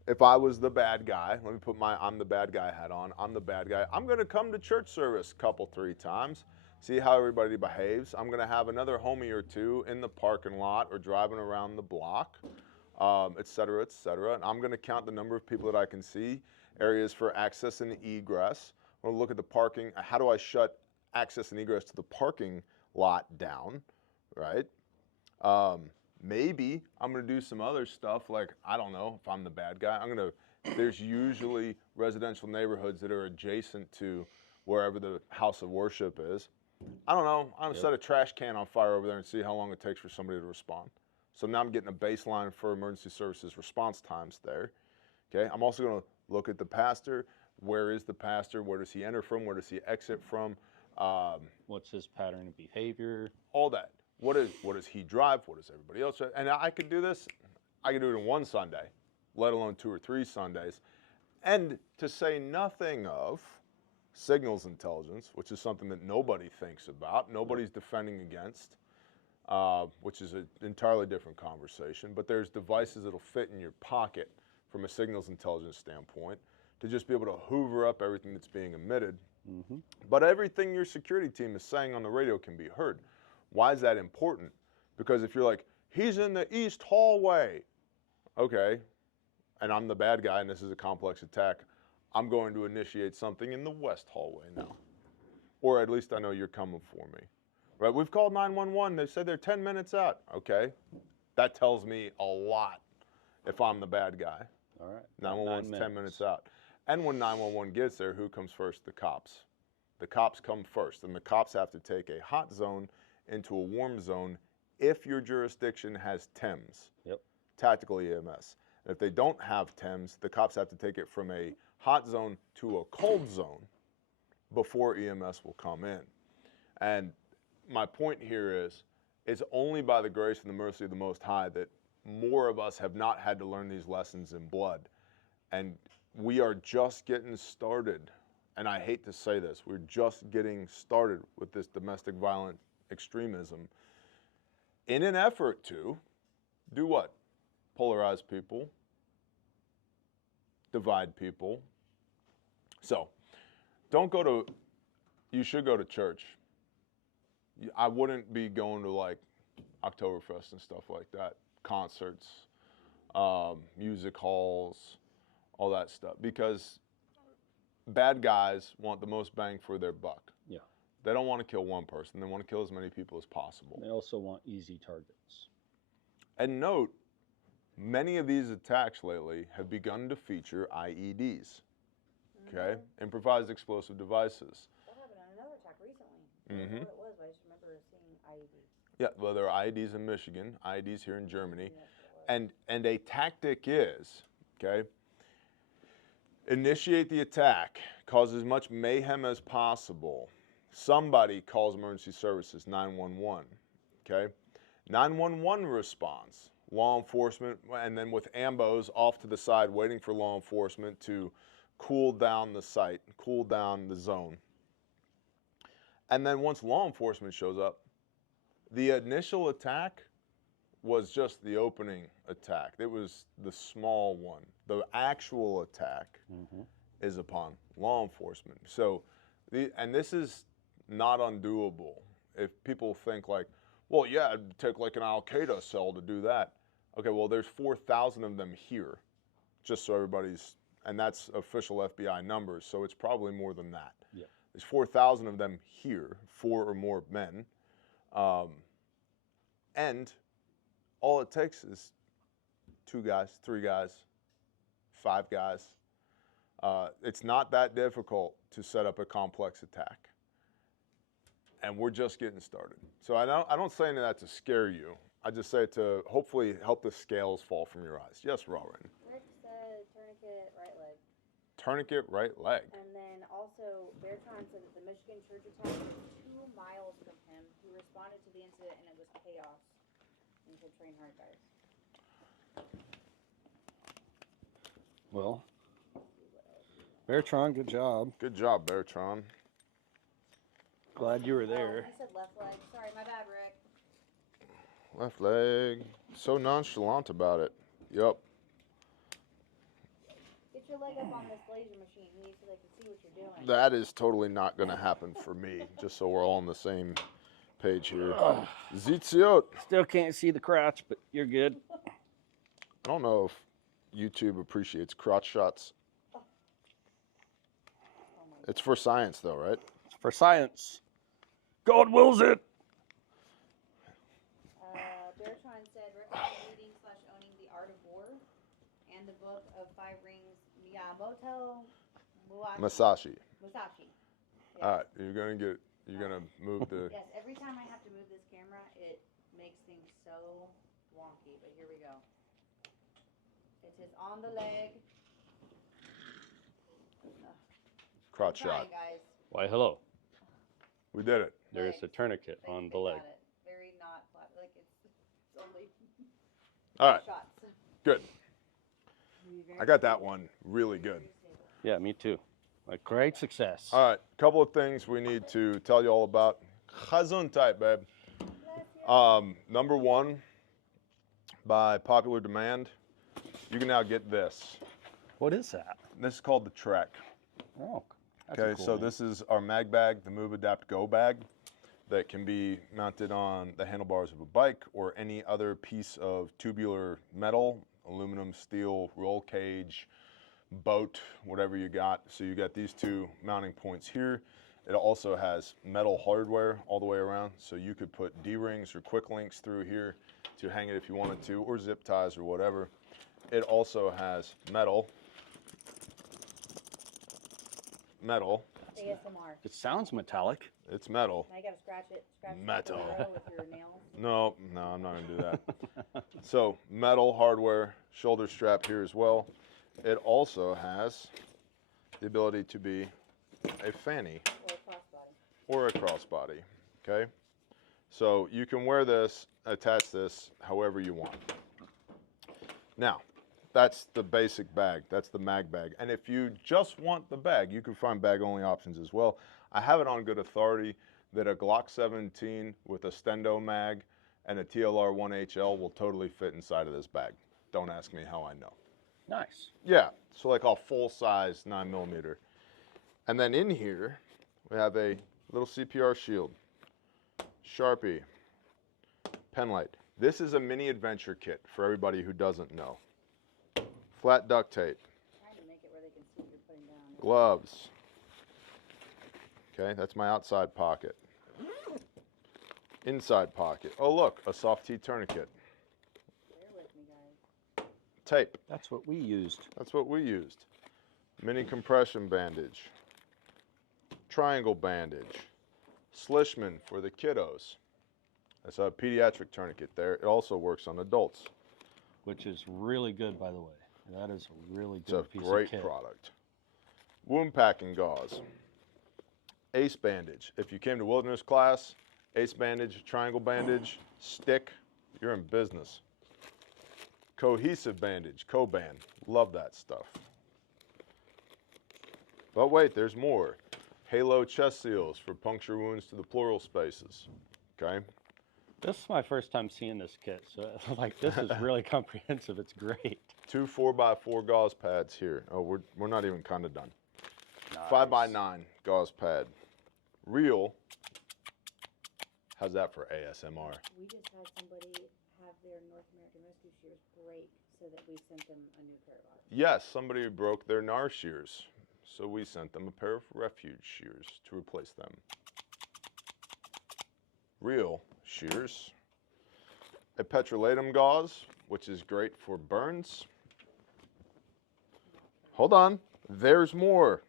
if I was the bad guy, let me put my I'm the bad guy hat on. I'm the bad guy. I'm going to come to church service a couple, 3 times, see how everybody behaves. I'm going to have another homie or two in the parking lot or driving around the block, et cetera, et cetera. And I'm going to count the number of people that I can see, areas for access and egress. I'm going to look at the parking. How do I shut access and egress to the parking lot down, right? Maybe I'm going to do some other stuff like, I don't know, if I'm the bad guy, there's usually residential neighborhoods that are adjacent to wherever the house of worship is. I don't know, I'm going to set a trash can on fire over there and see how long it takes for somebody to respond. So now I'm getting a baseline for emergency services response times there. Okay, I'm also going to look at the pastor. Where is the pastor? Where does he enter from? Where does he exit from? What's his pattern of behavior? All that. What does he drive? What does everybody else drive? And I could do this. I could do it in one Sunday, let alone 2 or 3 Sundays. And to say nothing of signals intelligence, which is something that nobody thinks about, nobody's defending against, which is an entirely different conversation. But there's devices that'll fit in your pocket from a signals intelligence standpoint to just be able to hoover up everything that's being emitted. Mm-hmm. But everything your security team is saying on the radio can be heard. Why is that important? Because if you're like, he's in the east hallway, okay, and I'm the bad guy and this is a complex attack, I'm going to initiate something in the west hallway now. Or at least I know you're coming for me. Right? We've called 911. They said they're 10 minutes out. Okay. That tells me a lot if I'm the bad guy. All right. 911's 10 minutes out. And when 911 gets there, who comes first? The cops. The cops come first. And the cops have to take a hot zone into a warm zone if your jurisdiction has TEMS, tactical EMS. And if they don't have TEMS, the cops have to take it from a hot zone to a cold zone before EMS will come in. And my point here is, it's only by the grace and the mercy of the Most High that more of us have not had to learn these lessons in blood. And we are just getting started. And I hate to say this, we're just getting started with this domestic violent extremism in an effort to do what? Polarize people, divide people. So, you should go to church. I wouldn't be going to like Octoberfest and stuff like that, concerts, music halls, all that stuff, because bad guys want the most bang for their buck. Yeah. They don't want to kill one person. They want to kill as many people as possible. They also want easy targets. And note, many of these attacks lately have begun to feature IEDs, okay? Improvised explosive devices. That happened on another attack recently. I don't know what it was, but I just remember seeing IED. Yeah, well, there are IEDs in Michigan, IEDs here in Germany. And a tactic is, okay, initiate the attack, cause as much mayhem as possible. Somebody calls emergency services, 911, okay? 911 responds, law enforcement, and then with ambos off to the side waiting for law enforcement to cool down the site, cool down the zone. And then once law enforcement shows up, the initial attack was just the opening attack. It was the small one. The actual attack is upon law enforcement. So, and this is not undoable. If people think like, well, yeah, it'd take like an Al-Qaeda cell to do that. Okay, well, there's 4,000 of them here, just so everybody's, and that's official FBI numbers, so it's probably more than that. Yeah. There's 4,000 of them here, 4 or more men. And all it takes is 2 guys, 3 guys, 5 guys. It's not that difficult to set up a complex attack. And we're just getting started. So I don't say any of that to scare you. I just say it to hopefully help the scales fall from your eyes. Yes, Robin. Rick said tourniquet right leg. Tourniquet right leg. And then also, Bertrand said that the Michigan church attack was 2 miles from him. He responded to the incident and it was chaos. And he said train hard, guys. Well, Bertrand, good job. Good job, Bertrand. Glad you were there. Oh, he said left leg. Sorry, my bad, Rick. left leg. So nonchalant about it. Yep. Get your leg up on this laser machine, so they can see what you're doing. That is totally not going to happen for me, just so we're all on the same page here. Zitziot. Still can't see the crotch, but you're good. I don't know if YouTube appreciates crotch shots. It's for science, though, right? It's for science. God wills it. Bertrand said, recommend reading / owning The Art of War and the book of 5 Rings, Miyamoto Masashi. Musashi. Yes. All right, you're gonna move the. Yes, every time I have to move this camera, it makes things so wonky. But here we go. It is on the leg. Crotch I'm trying, shot. guys. Why, hello. We did it. There's a tourniquet on the leg. Got it. Very not flat. Like it's only All right, shots. good. I got that one really good. Yeah, me too. A great success. All right, couple of things we need to tell you all about. Gesundheit, babe. Number one, by popular demand, you can now get this. What is that? This is called the Trek. Oh, that's a Okay, cool so name. this is our mag bag, the Move Adapt Go bag, that can be mounted on the handlebars of a bike or any other piece of tubular metal, aluminum, steel, roll cage, boat, whatever you got. So you got these two mounting points here. It also has metal hardware all the way around, so you could put D-rings or quick links through here to hang it if you wanted to, or zip ties or whatever. It also has metal. ASMR. It sounds metallic. It's metal. Now you gotta scratch it. Scratch Metal. it with your nails. No, I'm not gonna do that. So metal hardware, shoulder strap here as well. It also has the ability to be a fanny Or a crossbody. or a crossbody, okay? So you can wear this, attach this however you want. Now, that's the basic bag. That's the mag bag. And if you just want the bag, you can find bag-only options as well. I have it on good authority that a Glock 17 with a Stendo mag and a TLR 1HL will totally fit inside of this bag. Don't ask me how I know. Nice. Yeah, so like a full-size 9mm. And then in here, we have a little CPR shield, Sharpie, pen light. This is a mini adventure kit for everybody who doesn't know. Flat duct tape, Trying to make it where they can see what you're putting down. gloves. Okay, that's my outside pocket. Inside pocket. Oh look, a soft T tourniquet. Bear with me, guys. Tape. That's what we used. That's what we used. Mini compression bandage. Triangle bandage. Slishman for the kiddos. That's a pediatric tourniquet there. It also works on adults. Which is really good, by the way. That is a really It's good a piece great of kit. product. Wound packing gauze. Ace bandage. If you came to wilderness class, ace bandage, triangle bandage, stick, you're in business. Cohesive bandage, Coban. Love that stuff. But wait, there's more. Halo chest seals for puncture wounds to the pleural spaces. Okay? This is my first time seeing this kit, so like this is really comprehensive. It's great. 2 4x4 gauze pads here. Oh, we're not even kind of done. Nice. 5x9 gauze pad. Real. How's that for ASMR? We just had somebody have their North American Rescue shears break, so that we sent them a new pair of ours. Yes, somebody broke their NAR shears, so we sent them a pair of Refuge shears to replace them. Real shears. A petrolatum gauze, which is great for burns. Hold on, there's more.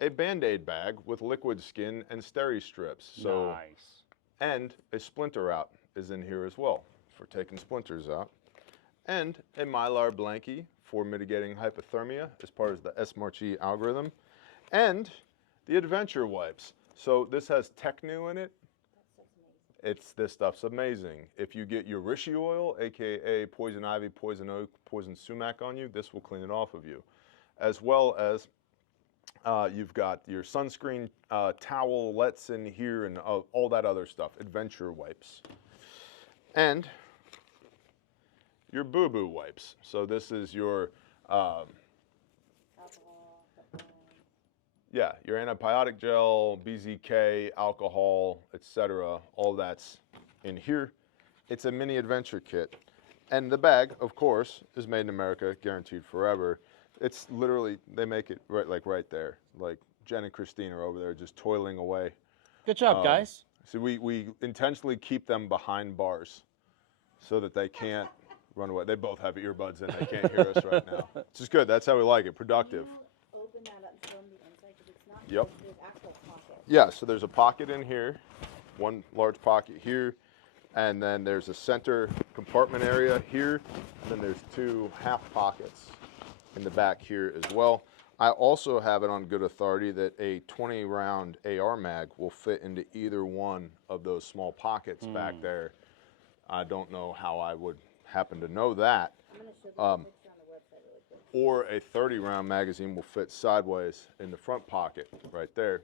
A Band-Aid bag with liquid skin and steri strips. So, Nice. and a splinter out is in here as well for taking splinters out. And a Mylar blankie for mitigating hypothermia as part of the S-Marchi algorithm. And the adventure wipes. So this has Technu in it. This stuff's amazing. If you get your Rishi oil, aka poison ivy, poison oak, poison sumac on you, this will clean it off of you. As well as you've got your sunscreen towelettes in here and all that other stuff, adventure wipes. And your boo-boo wipes. So this is your, Alcohol, yeah, your antibiotic gel, BZK, alcohol, etc. All that's in here. It's a mini adventure kit. And the bag, of course, is made in America, guaranteed forever. It's literally, they make it right there. Like Jen and Christine are over there just toiling away. Good job, guys. So we intentionally keep them behind bars so that they can't run away. They both have earbuds in. They can't hear us right now. It's just good. That's how we like it. Productive. you open that up and show them the inside, because it's not Yep. just, there's actual pockets. Yeah, so there's a pocket in here, one large pocket here, and then there's a center compartment area here, and then there's 2 half pockets in the back here as well. I also have it on good authority that a 20-round AR mag will fit into either one of those small pockets back there. I don't know how I would happen to know that. I'm going to show you a picture on the website really quick. Or a 30-round magazine will fit sideways in the front pocket right there,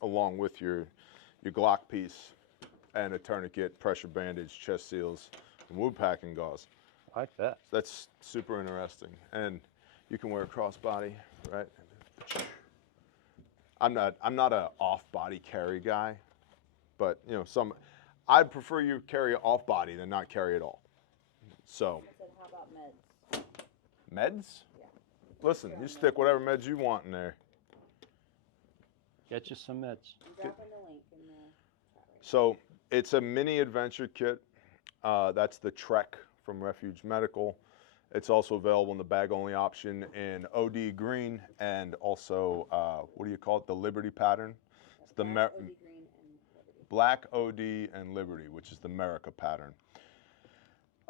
along with your Glock piece and a tourniquet, pressure bandage, chest seals, and wound packing gauze. I like that. That's super interesting. And you can wear a crossbody, right? I'm not a off-body carry guy, but you know, I'd prefer you carry off-body than not carry at all. So, I said, how about meds? meds? Yeah. Listen, you stick whatever meds you want in there. Get you some meds. I'm dropping the link in the chat right So it's a mini adventure kit. That's the Trek from Refuge Medical. It's also available in the bag-only option in OD green and also, what do you call it, the Liberty pattern? It's the now. OD green and Liberty. Black OD and Liberty, which is the America pattern.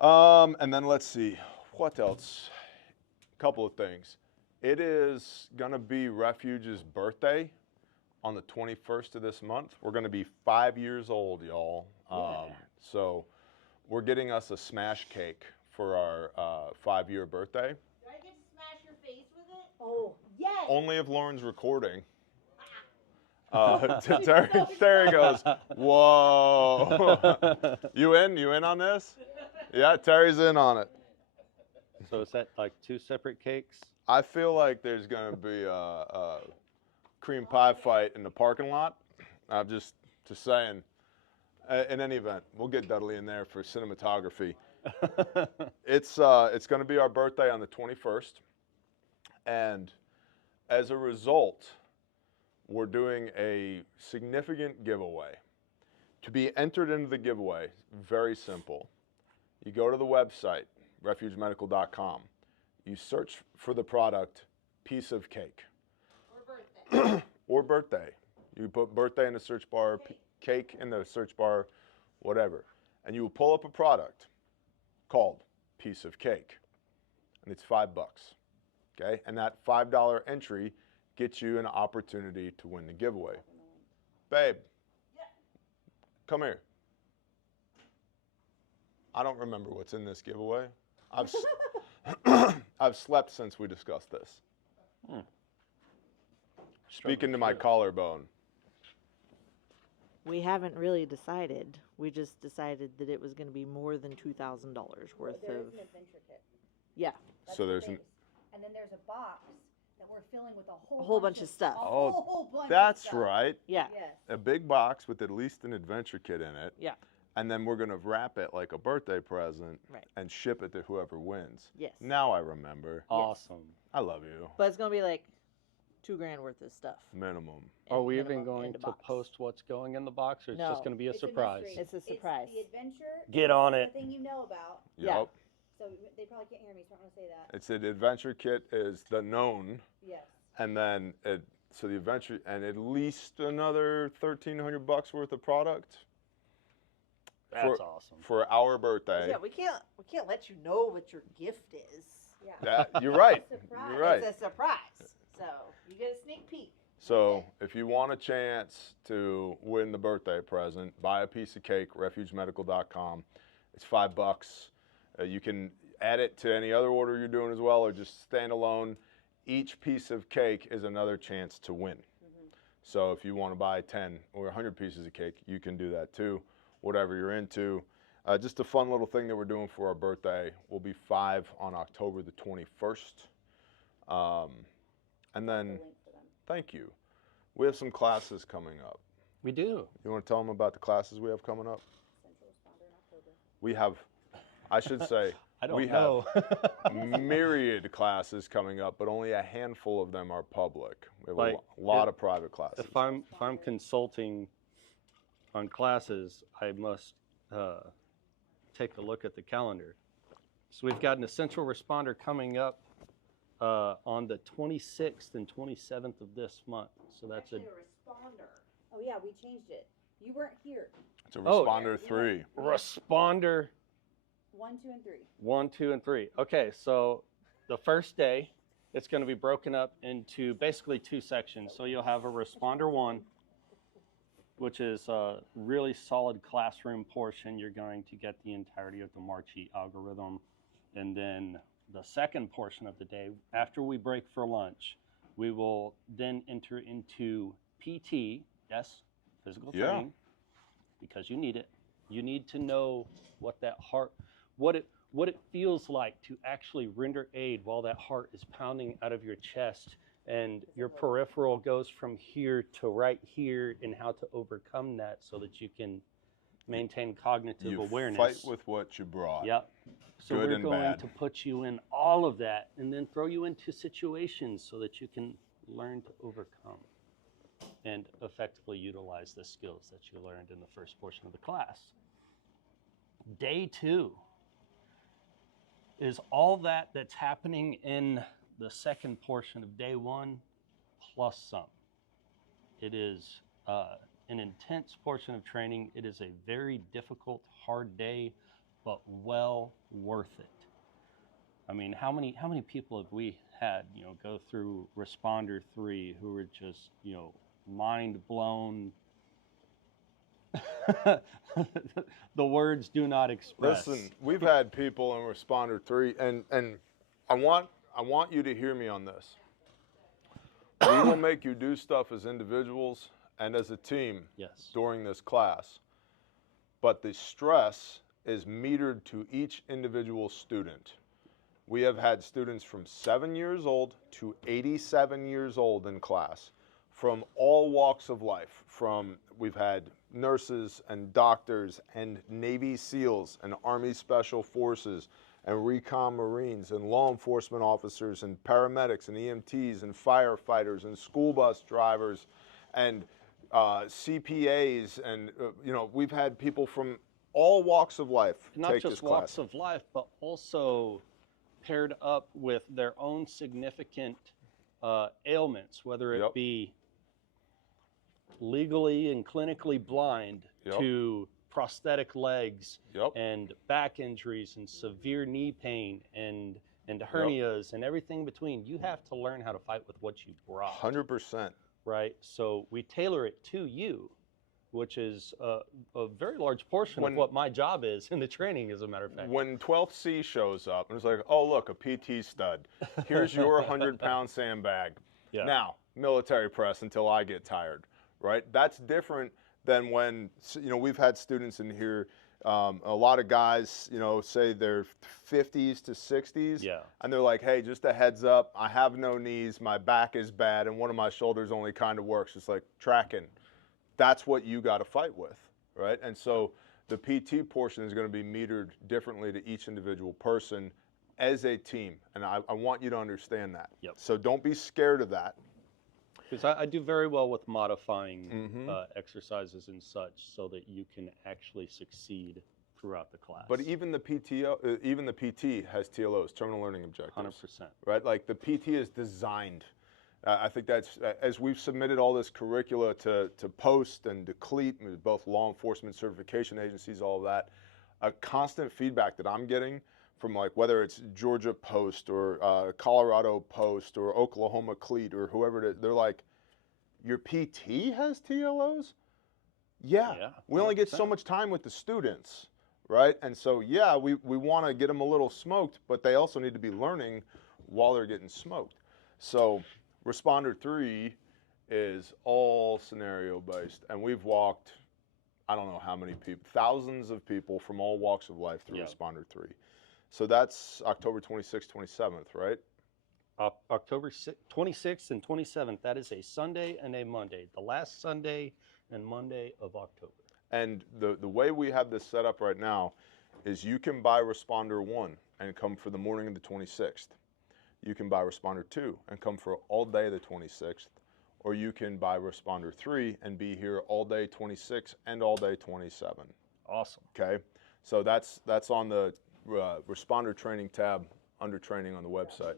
And then let's see, what else? A couple of things. It is gonna be Refuge's birthday on the 21st of this month. We're gonna be 5 years old, y'all. So we're getting us a smash cake for our 5-year birthday. Do I get to smash your face with it? Oh, yes! Only if Lauren's recording. Terry goes, whoa. You in on this? Yeah, Terry's in on it. So is that like 2 separate cakes? I feel like there's gonna be a cream pie fight in the parking lot. I'm just saying. In any event, we'll get Dudley in there for cinematography. It's gonna be our birthday on the 21st, and as a result, we're doing a significant giveaway. To be entered into the giveaway, very simple. You go to the website, refugemedical.com. You search for the product, piece of cake. Or birthday? Or birthday. You put birthday in the search bar, cake in the search bar, whatever. And you will pull up a product called piece of cake. And it's $5. Okay? And that $5 entry gets you an opportunity to win the giveaway. Babe. Yeah. Come here. I don't remember what's in this giveaway. I've slept since we discussed this. Speaking to my collarbone. We haven't really decided. We just decided that it was going to be more than $2,000 worth There of. is an adventure kit. Yeah, That's So the there's an- base. And then there's a box that we're filling with a whole, whole bunch of stuff. A Oh, whole bunch of That's stuff. right. yeah, Yes. A big box with at least an adventure kit in it. yeah, And then we're going to wrap it like a birthday present Right. and ship it to whoever wins. yes. Now I remember. Awesome. I love you. But it's going to be like $2,000 worth of stuff. Minimum. Are we minimum even going in the to box. post what's going in the box, or it's No. just going to be a It's a surprise? mystery. It's a surprise. It's the adventure. Get and on the it. thing you know about. Yeah. Yep. So they probably can't hear me, so I'm going to say that. It's an adventure kit is the known. Yes. And then so the adventure, and at least another $1,300 worth of product. That's awesome. For our birthday. Yeah, we can't let you know what your gift is. Yeah. You're right. Surprise. You're right. It's a surprise. So you get a sneak peek. So if you want a chance to win the birthday present, buy a piece of cake, refugemedical.com. It's $5. You can add it to any other order you're doing as well, or just stand alone. Each piece of cake is another chance to win. So if you want to buy 10 or 100 pieces of cake, you can do that too, whatever you're into. Just a fun little thing that we're doing for our birthday. We'll be 5 on October the 21st. And then, thank you. We have some classes coming up. We do. You want to tell them about the classes we have coming up? We have, I should say, I don't we know. have myriad classes coming up, but only a handful of them are public. We have Like, a lot of private classes. If I'm consulting on classes, I must take a look at the calendar. So we've got an essential responder coming up on the 26th and 27th of this month. So that's Actually, a responder. Oh yeah, we changed it. You weren't here. It's a responder yeah. 3. responder 1, 2, and 3. 1, 2, and 3. Okay, so the first day, it's going to be broken up into basically 2 sections. So you'll have a responder 1, which is a really solid classroom portion. You're going to get the entirety of the Marchi algorithm. And then the second portion of the day, after we break for lunch, we will then enter into PT, yes, physical training, because you need it. You need to know what that heart, what it feels like to actually render aid while that heart is pounding out of your chest and your peripheral goes from here to right here, and how to overcome that so that you can maintain cognitive awareness. Fight with what you brought. Yep. So Good we're and going bad. to put you in all of that and then throw you into situations so that you can learn to overcome and effectively utilize the skills that you learned in the first portion of the class. Day 2 is all that's happening in the second portion of day 1 plus some. It is an intense portion of training. It is a very difficult, hard day, but well worth it. I mean, how many people have we had, go through responder 3 who were just, mind blown? The words do not express. Listen, we've had people in responder 3, and I want you to hear me on this. We will make you do stuff as individuals and as a team during this class, but the stress is metered to each individual student. We have had students from 7 years old to 87 years old in class, from all walks of life. We've had nurses and doctors and Navy SEALs and Army Special Forces and Recon Marines and law enforcement officers and paramedics and EMTs and firefighters and school bus drivers and CPAs, and we've had people from all walks of life not take just this class. walks of life, but also paired up with their own significant ailments, whether it be legally and clinically blind to prosthetic legs and back injuries and severe knee pain and hernias and everything in between. You have to learn how to fight with what you brought. 100%. Right? So we tailor it to you, which is a very large portion of what my job is in the training, as a matter of fact. When 12th C shows up and it's like, oh, look, a PT stud. Here's your 100-pound sandbag. Now, military press until I get tired, right? That's different than when, we've had students in here, a lot of guys, say they're 50s to 60s. And they're like, hey, just a heads up, I have no knees, my back is bad, and one of my shoulders only kind of works. It's like tracking. That's what you got to fight with, right? And so the PT portion is going to be metered differently to each individual person as a team. And I want you to understand that. So don't be scared of that. Because I do very well with modifying exercises and such so that you can actually succeed throughout the class. But even the PT has TLOs, terminal learning objectives. 100%. Right? Like the PT is designed. I think that's, as we've submitted all this curricula to POST and to CLEAT, both law enforcement certification agencies, all of that, a constant feedback that I'm getting from, like, whether it's Georgia POST or Colorado POST or Oklahoma CLEAT or whoever it is, they're like, your PT has TLOs? Yeah. We only get so much time with the students, right? And so, we want to get them a little smoked, but they also need to be learning while they're getting smoked. So Responder 3 is all scenario based, and we've walked I don't know how many people, thousands of people from all walks of life through Yeah. Responder 3. So that's October 26th, 27th, right? October 26th and 27th. That is a Sunday and a Monday. The last Sunday and Monday of October. And the way we have this set up right now is you can buy Responder 1 and come for the morning of the 26th. You can buy Responder 2 and come for all day the 26th. Or you can buy Responder 3 and be here all day 26 and all day 27. Awesome. Okay? So that's on the Responder training tab under training on the website.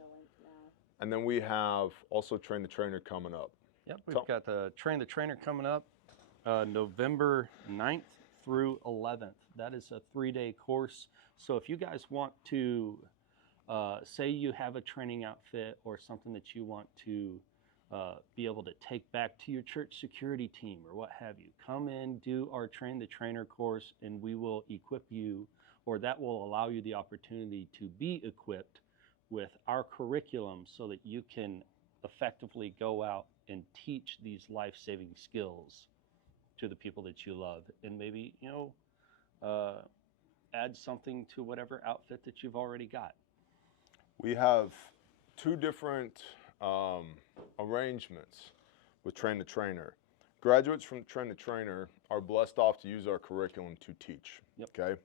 And then we have also Train the Trainer coming up. Yep, we've got the Train the Trainer coming up November 9th through 11th. That is a 3-day course. So if you guys want to, say you have a training outfit or something that you want to be able to take back to your church security team or what have you, come in, do our Train the Trainer course, and we will equip you, or that will allow you the opportunity to be equipped with our curriculum so that you can effectively go out and teach these life-saving skills to the people that you love, and maybe, you know, add something to whatever outfit that you've already got. We have 2 different arrangements with Train the Trainer. Graduates from Train the Trainer are blessed off to use our curriculum to teach. Yep. Okay.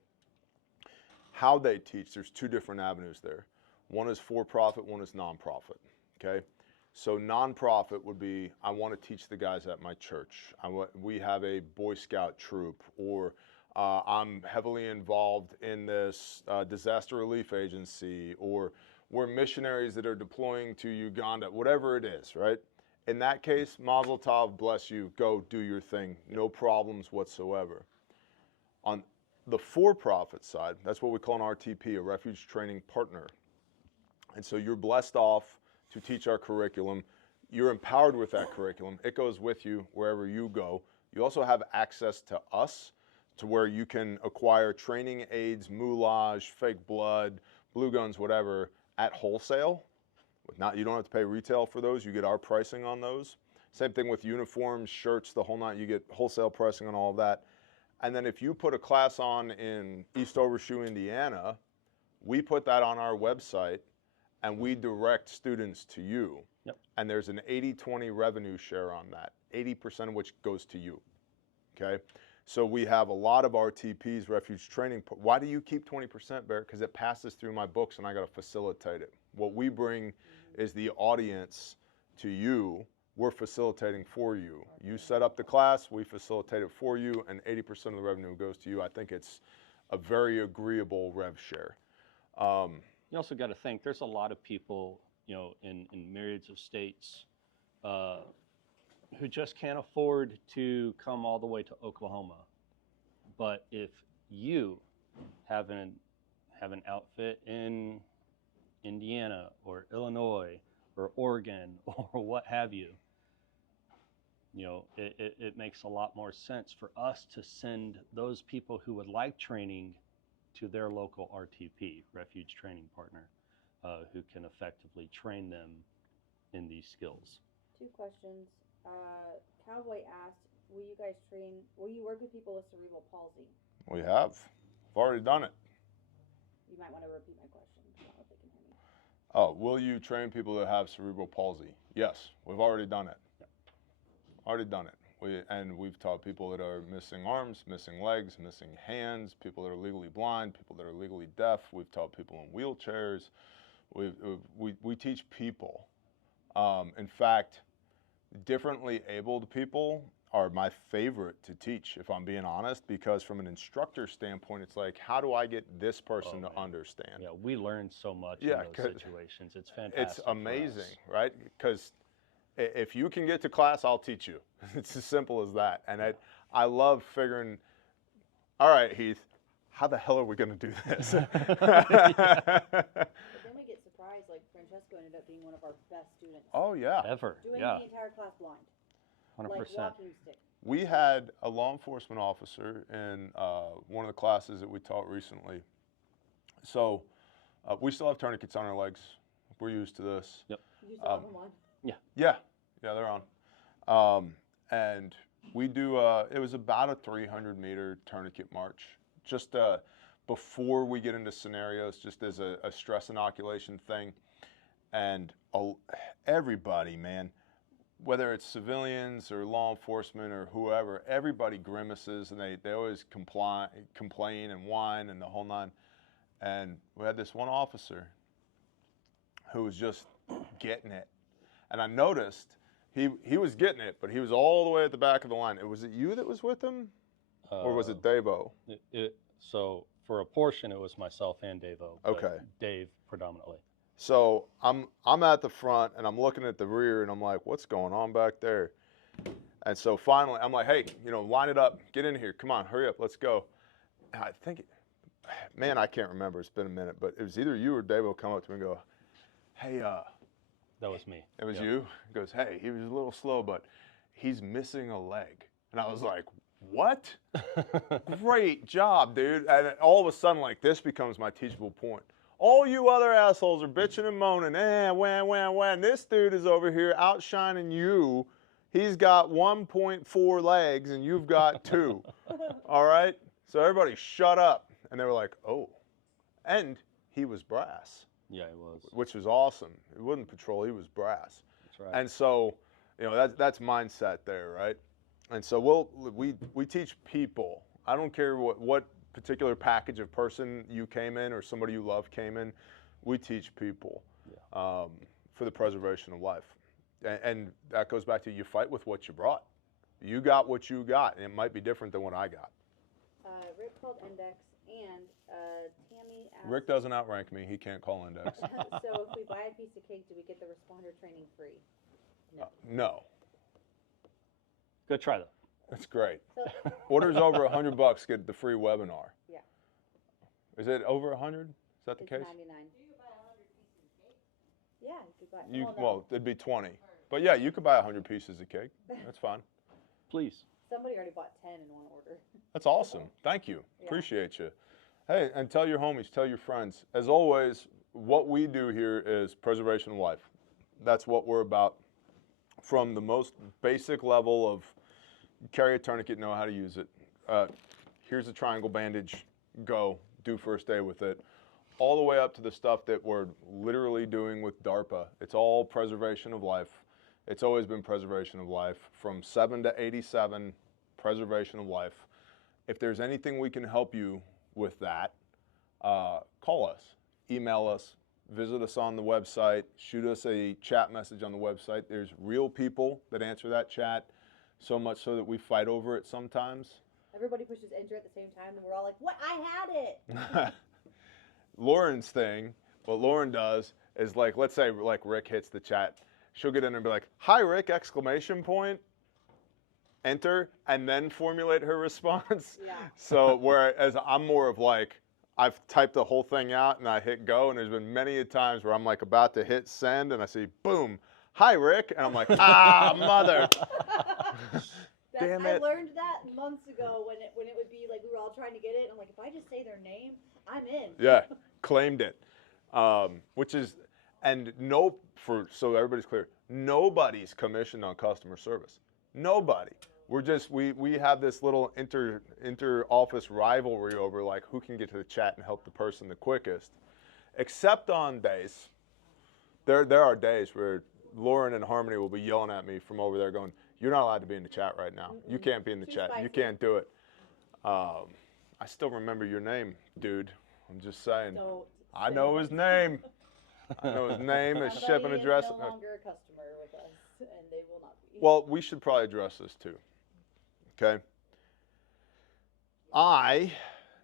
How they teach, there's 2 different avenues there. One is for-profit, one is nonprofit. Okay. So nonprofit would be, I want to teach the guys at my church. We have a Boy Scout troop, or I'm heavily involved in this disaster relief agency, or we're missionaries that are deploying to Uganda, whatever it is, right? In that case, Mazel Tov, bless you, go do your thing, no problems whatsoever. On the for-profit side, that's what we call an RTP, a Refuge Training Partner. And so you're blessed off to teach our curriculum. You're empowered with that curriculum. It goes with you wherever you go. You also have access to us, to where you can acquire training aids, moulage, fake blood, blue guns, whatever, at wholesale. You don't have to pay retail for those. You get our pricing on those. Same thing with uniforms, shirts, the whole nine. You get wholesale pricing on all of that. And then if you put a class on in East Overshoe, Indiana, we put that on our website and we direct students to you. Yep. And there's an 80-20 revenue share on that, 80% of which goes to you. Okay? So we have a lot of RTPs, Refuge Training. Why do you keep 20%, Bear? Because it passes through my books and I got to facilitate it. What we bring is the audience to you. We're facilitating for you. You set up the class, we facilitate it for you, and 80% of the revenue goes to you. I think it's a very agreeable rev share. You also got to think there's a lot of people, you know, in myriads of states who just can't afford to come all the way to Oklahoma. But if you have an outfit in Indiana or Illinois or Oregon or what have you, you know, it makes a lot more sense for us to send those people who would like training to their local RTP, Refuge Training Partner, who can effectively train them in these skills. 2 questions. Cowboy asked, will you work with people with cerebral palsy? We have. I've already done it. You might want to repeat my question. I don't know if they can hear me. Oh, will you train people that have cerebral palsy? Yes, we've already done it. Yep. Already done it. We've taught people that are missing arms, missing legs, missing hands, people that are legally blind, people that are legally deaf. We've taught people in wheelchairs. We teach people. In fact, differently abled people are my favorite to teach, if I'm being honest, because from an instructor standpoint, it's like, how do I get this person to understand? Yeah, we learn so much in those situations. It's fantastic. It's amazing, right? Because if you can get to class, I'll teach you. It's as simple as that. And I love figuring, all right, Heath, how the hell are we going to do this? But then we get surprised, like Francesco ended up being one of our best students. Oh, yeah. Ever. Doing Yeah. the entire class blind. 100%. Like walking stick. We had a law enforcement officer in one of the classes that we taught recently. So we still have tourniquets on our legs. We're used to this. Yep. You still have them on? Yeah, they're on. And We do, it was about a 300-meter tourniquet march. Just before we get into scenarios, just as a stress inoculation thing. And everybody, man, whether it's civilians or law enforcement or whoever, everybody grimaces and they always complain and whine and the whole nine. And we had this one officer who was just getting it. And I noticed he was getting it, but he was all the way at the back of the line. Was it you that was with him? Or was it Davo? So for a portion, it was myself and Davo. Okay. Dave predominantly. So I'm at the front and I'm looking at the rear and I'm like, what's going on back there? And so finally I'm like, hey, line it up, get in here, come on, hurry up, let's go. And I think, man, I can't remember, it's been a minute, but it was either you or Davo come up to me and go, hey, that was me. It was you? He goes, hey, he was a little slow, but he's missing a leg. And I was like, what? Great job, dude. And all of a sudden, like, this becomes my teachable point. All you other assholes are bitching and moaning, wham. This dude is over here outshining you. He's got 1.4 legs and you've got 2. All right? So everybody shut up. And they were like, oh. And he was brass. Yeah, he was. Which was awesome. He wasn't patrol, he was brass. That's right. And so, that's mindset there, right? And so we teach people. I don't care what particular package of person you came in or somebody you love came in. We teach people for the preservation of life. And that goes back to you fight with what you brought. You got what you got, and it might be different than what I got. Rick called Index, and Tammy asked... Rick doesn't outrank me. He can't call Index. So if we buy a piece of cake, do we get the responder training free? No. No. Go try that. That's great. So, Orders over $100 get the free webinar. yeah. Is it over 100? Is that the It's case? 99. Do you buy 100 pieces of cake? Yeah, you could buy... Well, it'd be 20. But yeah, you could buy 100 pieces of cake. That's fine. Please. Somebody already bought 10 in one order. That's awesome. Thank you. Yeah. Appreciate you. Hey, and tell your homies, tell your friends. As always, what we do here is preservation of life. That's what we're about. From the most basic level of carry a tourniquet, know how to use it. Here's a triangle bandage, go, do first aid with it. All the way up to the stuff that we're literally doing with DARPA. It's all preservation of life. It's always been preservation of life. From 7 to 87, preservation of life. If there's anything we can help you with that, call us, email us, visit us on the website, shoot us a chat message on the website. There's real people that answer that chat, so much so that we fight over it sometimes. Everybody pushes enter at the same time, and we're all like, what? I had it! Lauren's thing, what Lauren does is, like, let's say like Rick hits the chat, she'll get in and be like, hi Rick, exclamation point, enter, and then formulate her response. Yeah. So whereas I'm more of like, I've typed the whole thing out and I hit go, and there's been many a times where I'm like about to hit send and I see, boom, hi Rick, and I'm like, ah, mother. Damn it. I learned that months ago when it would be like we were all trying to get it. I'm like, if I just say their name, I'm in. Yeah, claimed it. Which is, and so everybody's clear, nobody's commissioned on customer service. Nobody. We're just, we have this little inter-office rivalry over like who can get to the chat and help the person the quickest. Except on days, there are days where Lauren and Harmony will be yelling at me from over there going, you're not allowed to be in the chat right now. You can't be in the Too chat. spicy. You can't do it. I still remember your name, dude. I'm just saying. Don't I say know it. his name. I know his name, his Somebody shipping address. is no longer a customer with us, and they will not be. Well, we should probably address this too. Okay? I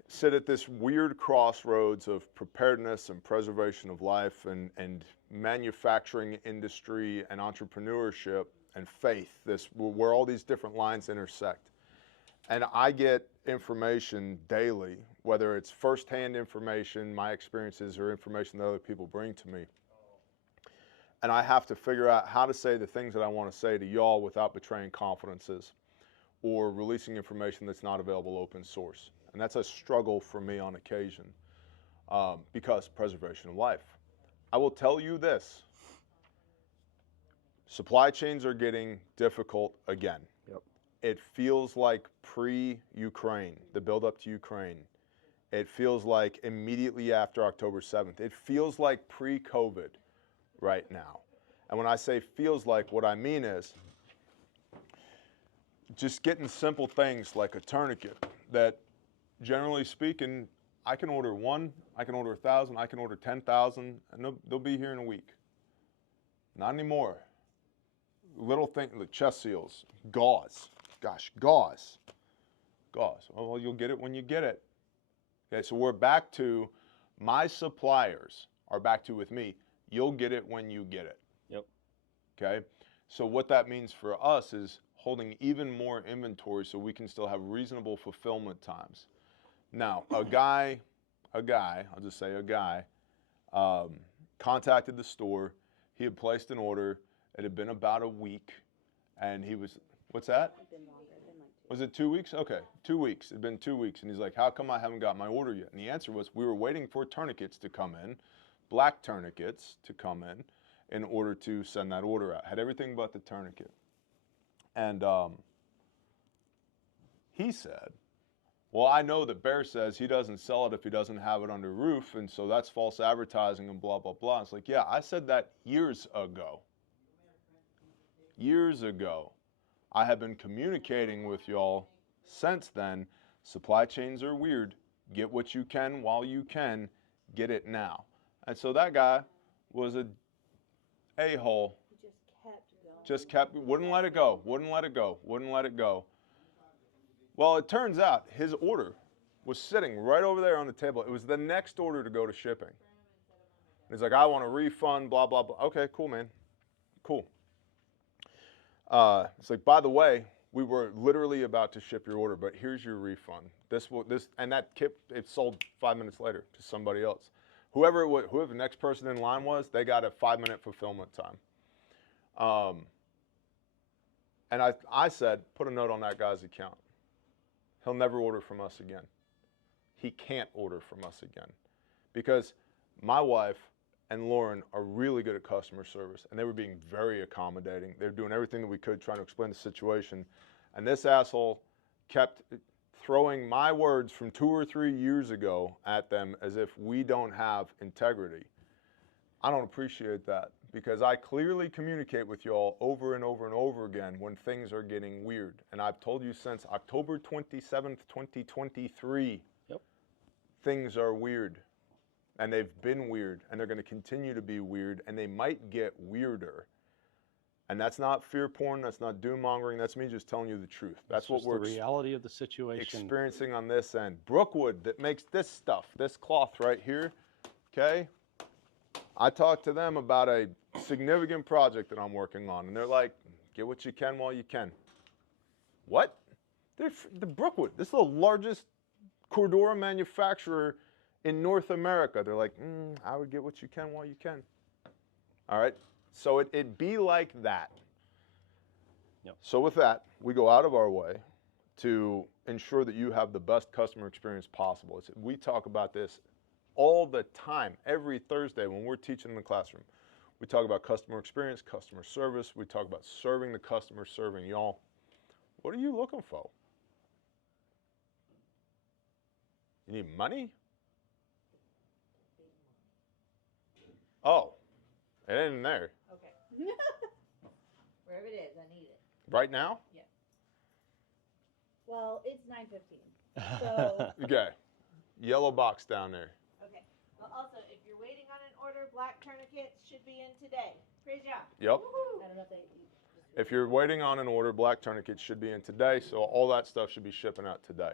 sit at this weird crossroads of preparedness and preservation of life and manufacturing industry and entrepreneurship and faith, where all these different lines intersect. And I get information daily, whether it's firsthand information, my experiences, or information that other people bring to me. And I have to figure out how to say the things that I want to say to y'all without betraying confidences or releasing information that's not available open source. And that's a struggle for me on occasion because preservation of life. I will tell you this. Supply chains are getting difficult again. Yep. It feels like pre-Ukraine, the build-up to Ukraine. It feels like immediately after October 7th. It feels like pre-COVID right now. And when I say feels like, what I mean is just getting simple things like a tourniquet that, generally speaking, I can order one, I can order 1,000, I can order 10,000, and they'll be here in a week. Not anymore. Little things like chest seals, gauze. Gosh, gauze. Gauze. Well, you'll get it when you get it. Okay, so we're back to, my suppliers are back to with me, you'll get it when you get it. Yep. Okay, so what that means for us is holding even more inventory so we can still have reasonable fulfillment times. Now, a guy, I'll just say a guy, contacted the store. He had placed an order. It had been about a week, and he was, what's that? It's been longer. It's been like 2 Was it 2 weeks? Okay, 2 weeks. It'd been 2 weeks. And he's like, how come I haven't got my order yet? And the answer was, we were waiting for tourniquets to come in, black tourniquets to come in order to send that order out. Had everything but the tourniquet. And he said, well, I know that Bear says he doesn't sell it if he doesn't have it under roof, and so that's false advertising and blah, blah, blah. It's like, yeah, I said that years ago. Years ago. I have been communicating with y'all since then. Supply chains are weird. Get what you can while you can. Get it now. And so that guy was a a-hole. He just kept going. Just kept, wouldn't let it go, wouldn't let it go, wouldn't let it go. Well, it turns out his order was sitting right over there on the table. It was the next order to go to shipping. He's like, I want a refund, blah, blah, blah. Okay, cool, man. Cool. It's like, by the way, we were literally about to ship your order, but here's your refund. And that kit, it sold 5 minutes later to somebody else. Whoever the next person in line was, they got a 5-minute fulfillment time. And I said, put a note on that guy's account. He'll never order from us again. He can't order from us again. Because my wife and Lauren are really good at customer service, and they were being very accommodating. They were doing everything that we could, trying to explain the situation. And this asshole kept throwing my words from 2 or 3 years ago at them as if we don't have integrity. I don't appreciate that, because I clearly communicate with y'all over and over and over again when things are getting weird. And I've told you since October 27th, 2023, Yep. Things are weird. And they've been weird, and they're going to continue to be weird, and they might get weirder. And that's not fear porn, that's not doom mongering, that's me just telling you the truth. That's what we're the reality of the situation. experiencing on this end. Brookwood, that makes this stuff, this cloth right here, okay? I talked to them about a significant project that I'm working on, and they're like, get what you can while you can. What? The Brookwood, this is the largest Cordura manufacturer in North America. They're like, I would get what you can while you can. All right, so it'd be like that. Yep. So with that, we go out of our way to ensure that you have the best customer experience possible. We talk about this all the time, every Thursday when we're teaching in the classroom. We talk about customer experience, customer service. We talk about serving the customer, serving y'all. What are you looking for? You need money? Oh, it ain't in there. Okay. Wherever it is, I need it. Right now? Yes. Well, it's 9:15. So Okay. Yellow box down there. Okay. Well, also, if you're waiting on an order, black tourniquets should be in today. Praise y'all. Yep. I don't know if they just If you're waiting on an order, black tourniquets should be in today, so all that stuff should be shipping out today.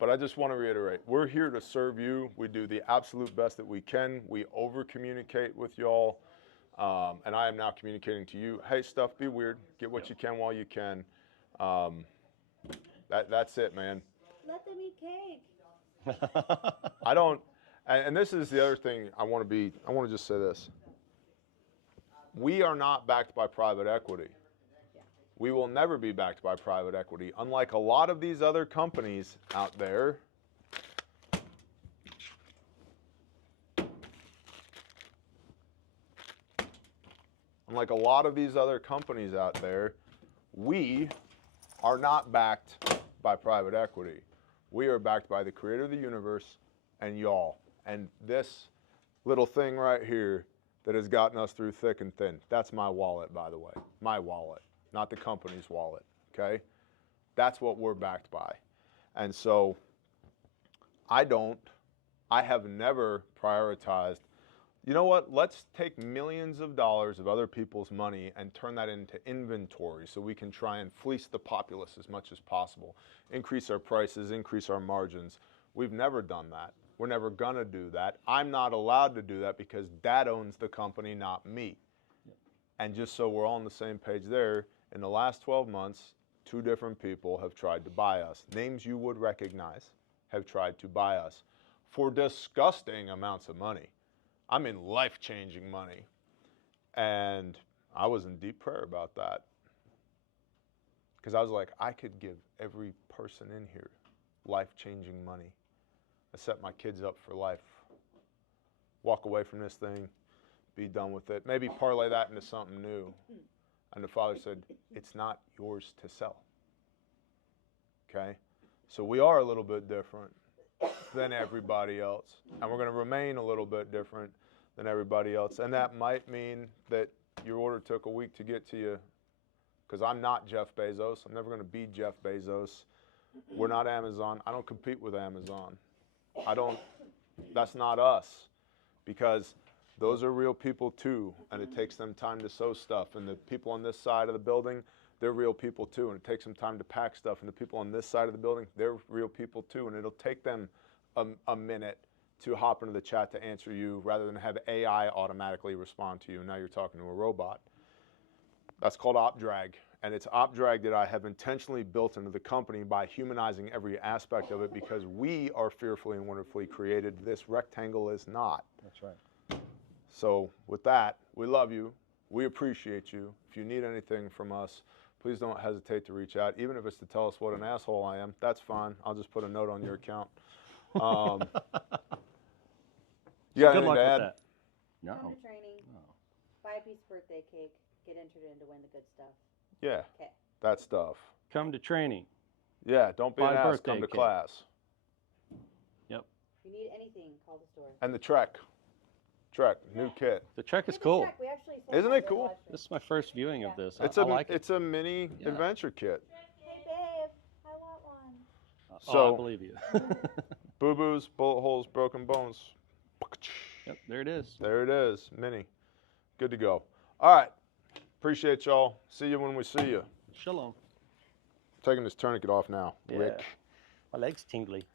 But I just want to reiterate, we're here to serve you. We do the absolute best that we can. We over-communicate with y'all, and I am now communicating to you, hey, stuff, be weird. Get what you can while you can. That's it, man. let them eat cake. I don't, and this is the other thing I want to just say this. We are not backed by private equity. We will never be backed by private equity. Unlike a lot of these other companies out there, we are not backed by private equity. We are backed by the creator of the universe and y'all. And this little thing right here that has gotten us through thick and thin, that's my wallet, by the way. My wallet, not the company's wallet, okay? That's what we're backed by. And so I have never prioritized, you know what, let's take millions of dollars of other people's money and turn that into inventory so we can try and fleece the populace as much as possible, increase our prices, increase our margins. We've never done that. We're never gonna do that. I'm not allowed to do that because Dad owns the company, not me. And just so we're all on the same page there, in the last 12 months, 2 different people have tried to buy us. Names you would recognize have tried to buy us for disgusting amounts of money. I mean, life-changing money. And I was in deep prayer about that. Because I was like, I could give every person in here life-changing money. I set my kids up for life. Walk away from this thing, be done with it. Maybe parlay that into something new. And the Father said, it's not yours to sell. Okay? So we are a little bit different than everybody else. And we're going to remain a little bit different than everybody else. And that might mean that your order took a week to get to you. Because I'm not Jeff Bezos. I'm never going to be Jeff Bezos. We're not Amazon. I don't compete with Amazon. That's not us. Because those are real people too. And it takes them time to sew stuff. And the people on this side of the building, they're real people too. And it takes them time to pack stuff. And the people on this side of the building, they're real people too. And it'll take them a minute to hop into the chat to answer you rather than have AI automatically respond to you. Now you're talking to a robot. That's called op drag. And it's op drag that I have intentionally built into the company by humanizing every aspect of it because we are fearfully and wonderfully created. This rectangle is not. That's right. So with that, we love you. We appreciate you. If you need anything from us, please don't hesitate to reach out. Even if it's to tell us what an asshole I am, that's fine. I'll just put a note on your account. You got Good anything luck to with add? that. No. Come to training, buy a piece of birthday cake, get entered in to win the good stuff. Yeah, Okay. that stuff. Come to training. Yeah, don't be Buy an a ass, birthday come to cake. class. Yep. If you need anything, call the store. And the Trek, new kit. The Trek is Get the cool. check. We actually sold Isn't one it during cool? live stream. This is my first viewing of this. It's I like it. It's a mini Yeah. adventure kit. Hey babe, I want one. Oh, So- I believe you. Boo-boos, bullet holes, broken bones. Yep, there it is. There it is, mini. Good to go. All right, appreciate y'all. See you when we see you. Shalom. Taking this tourniquet off now, Rick. My leg's tingly.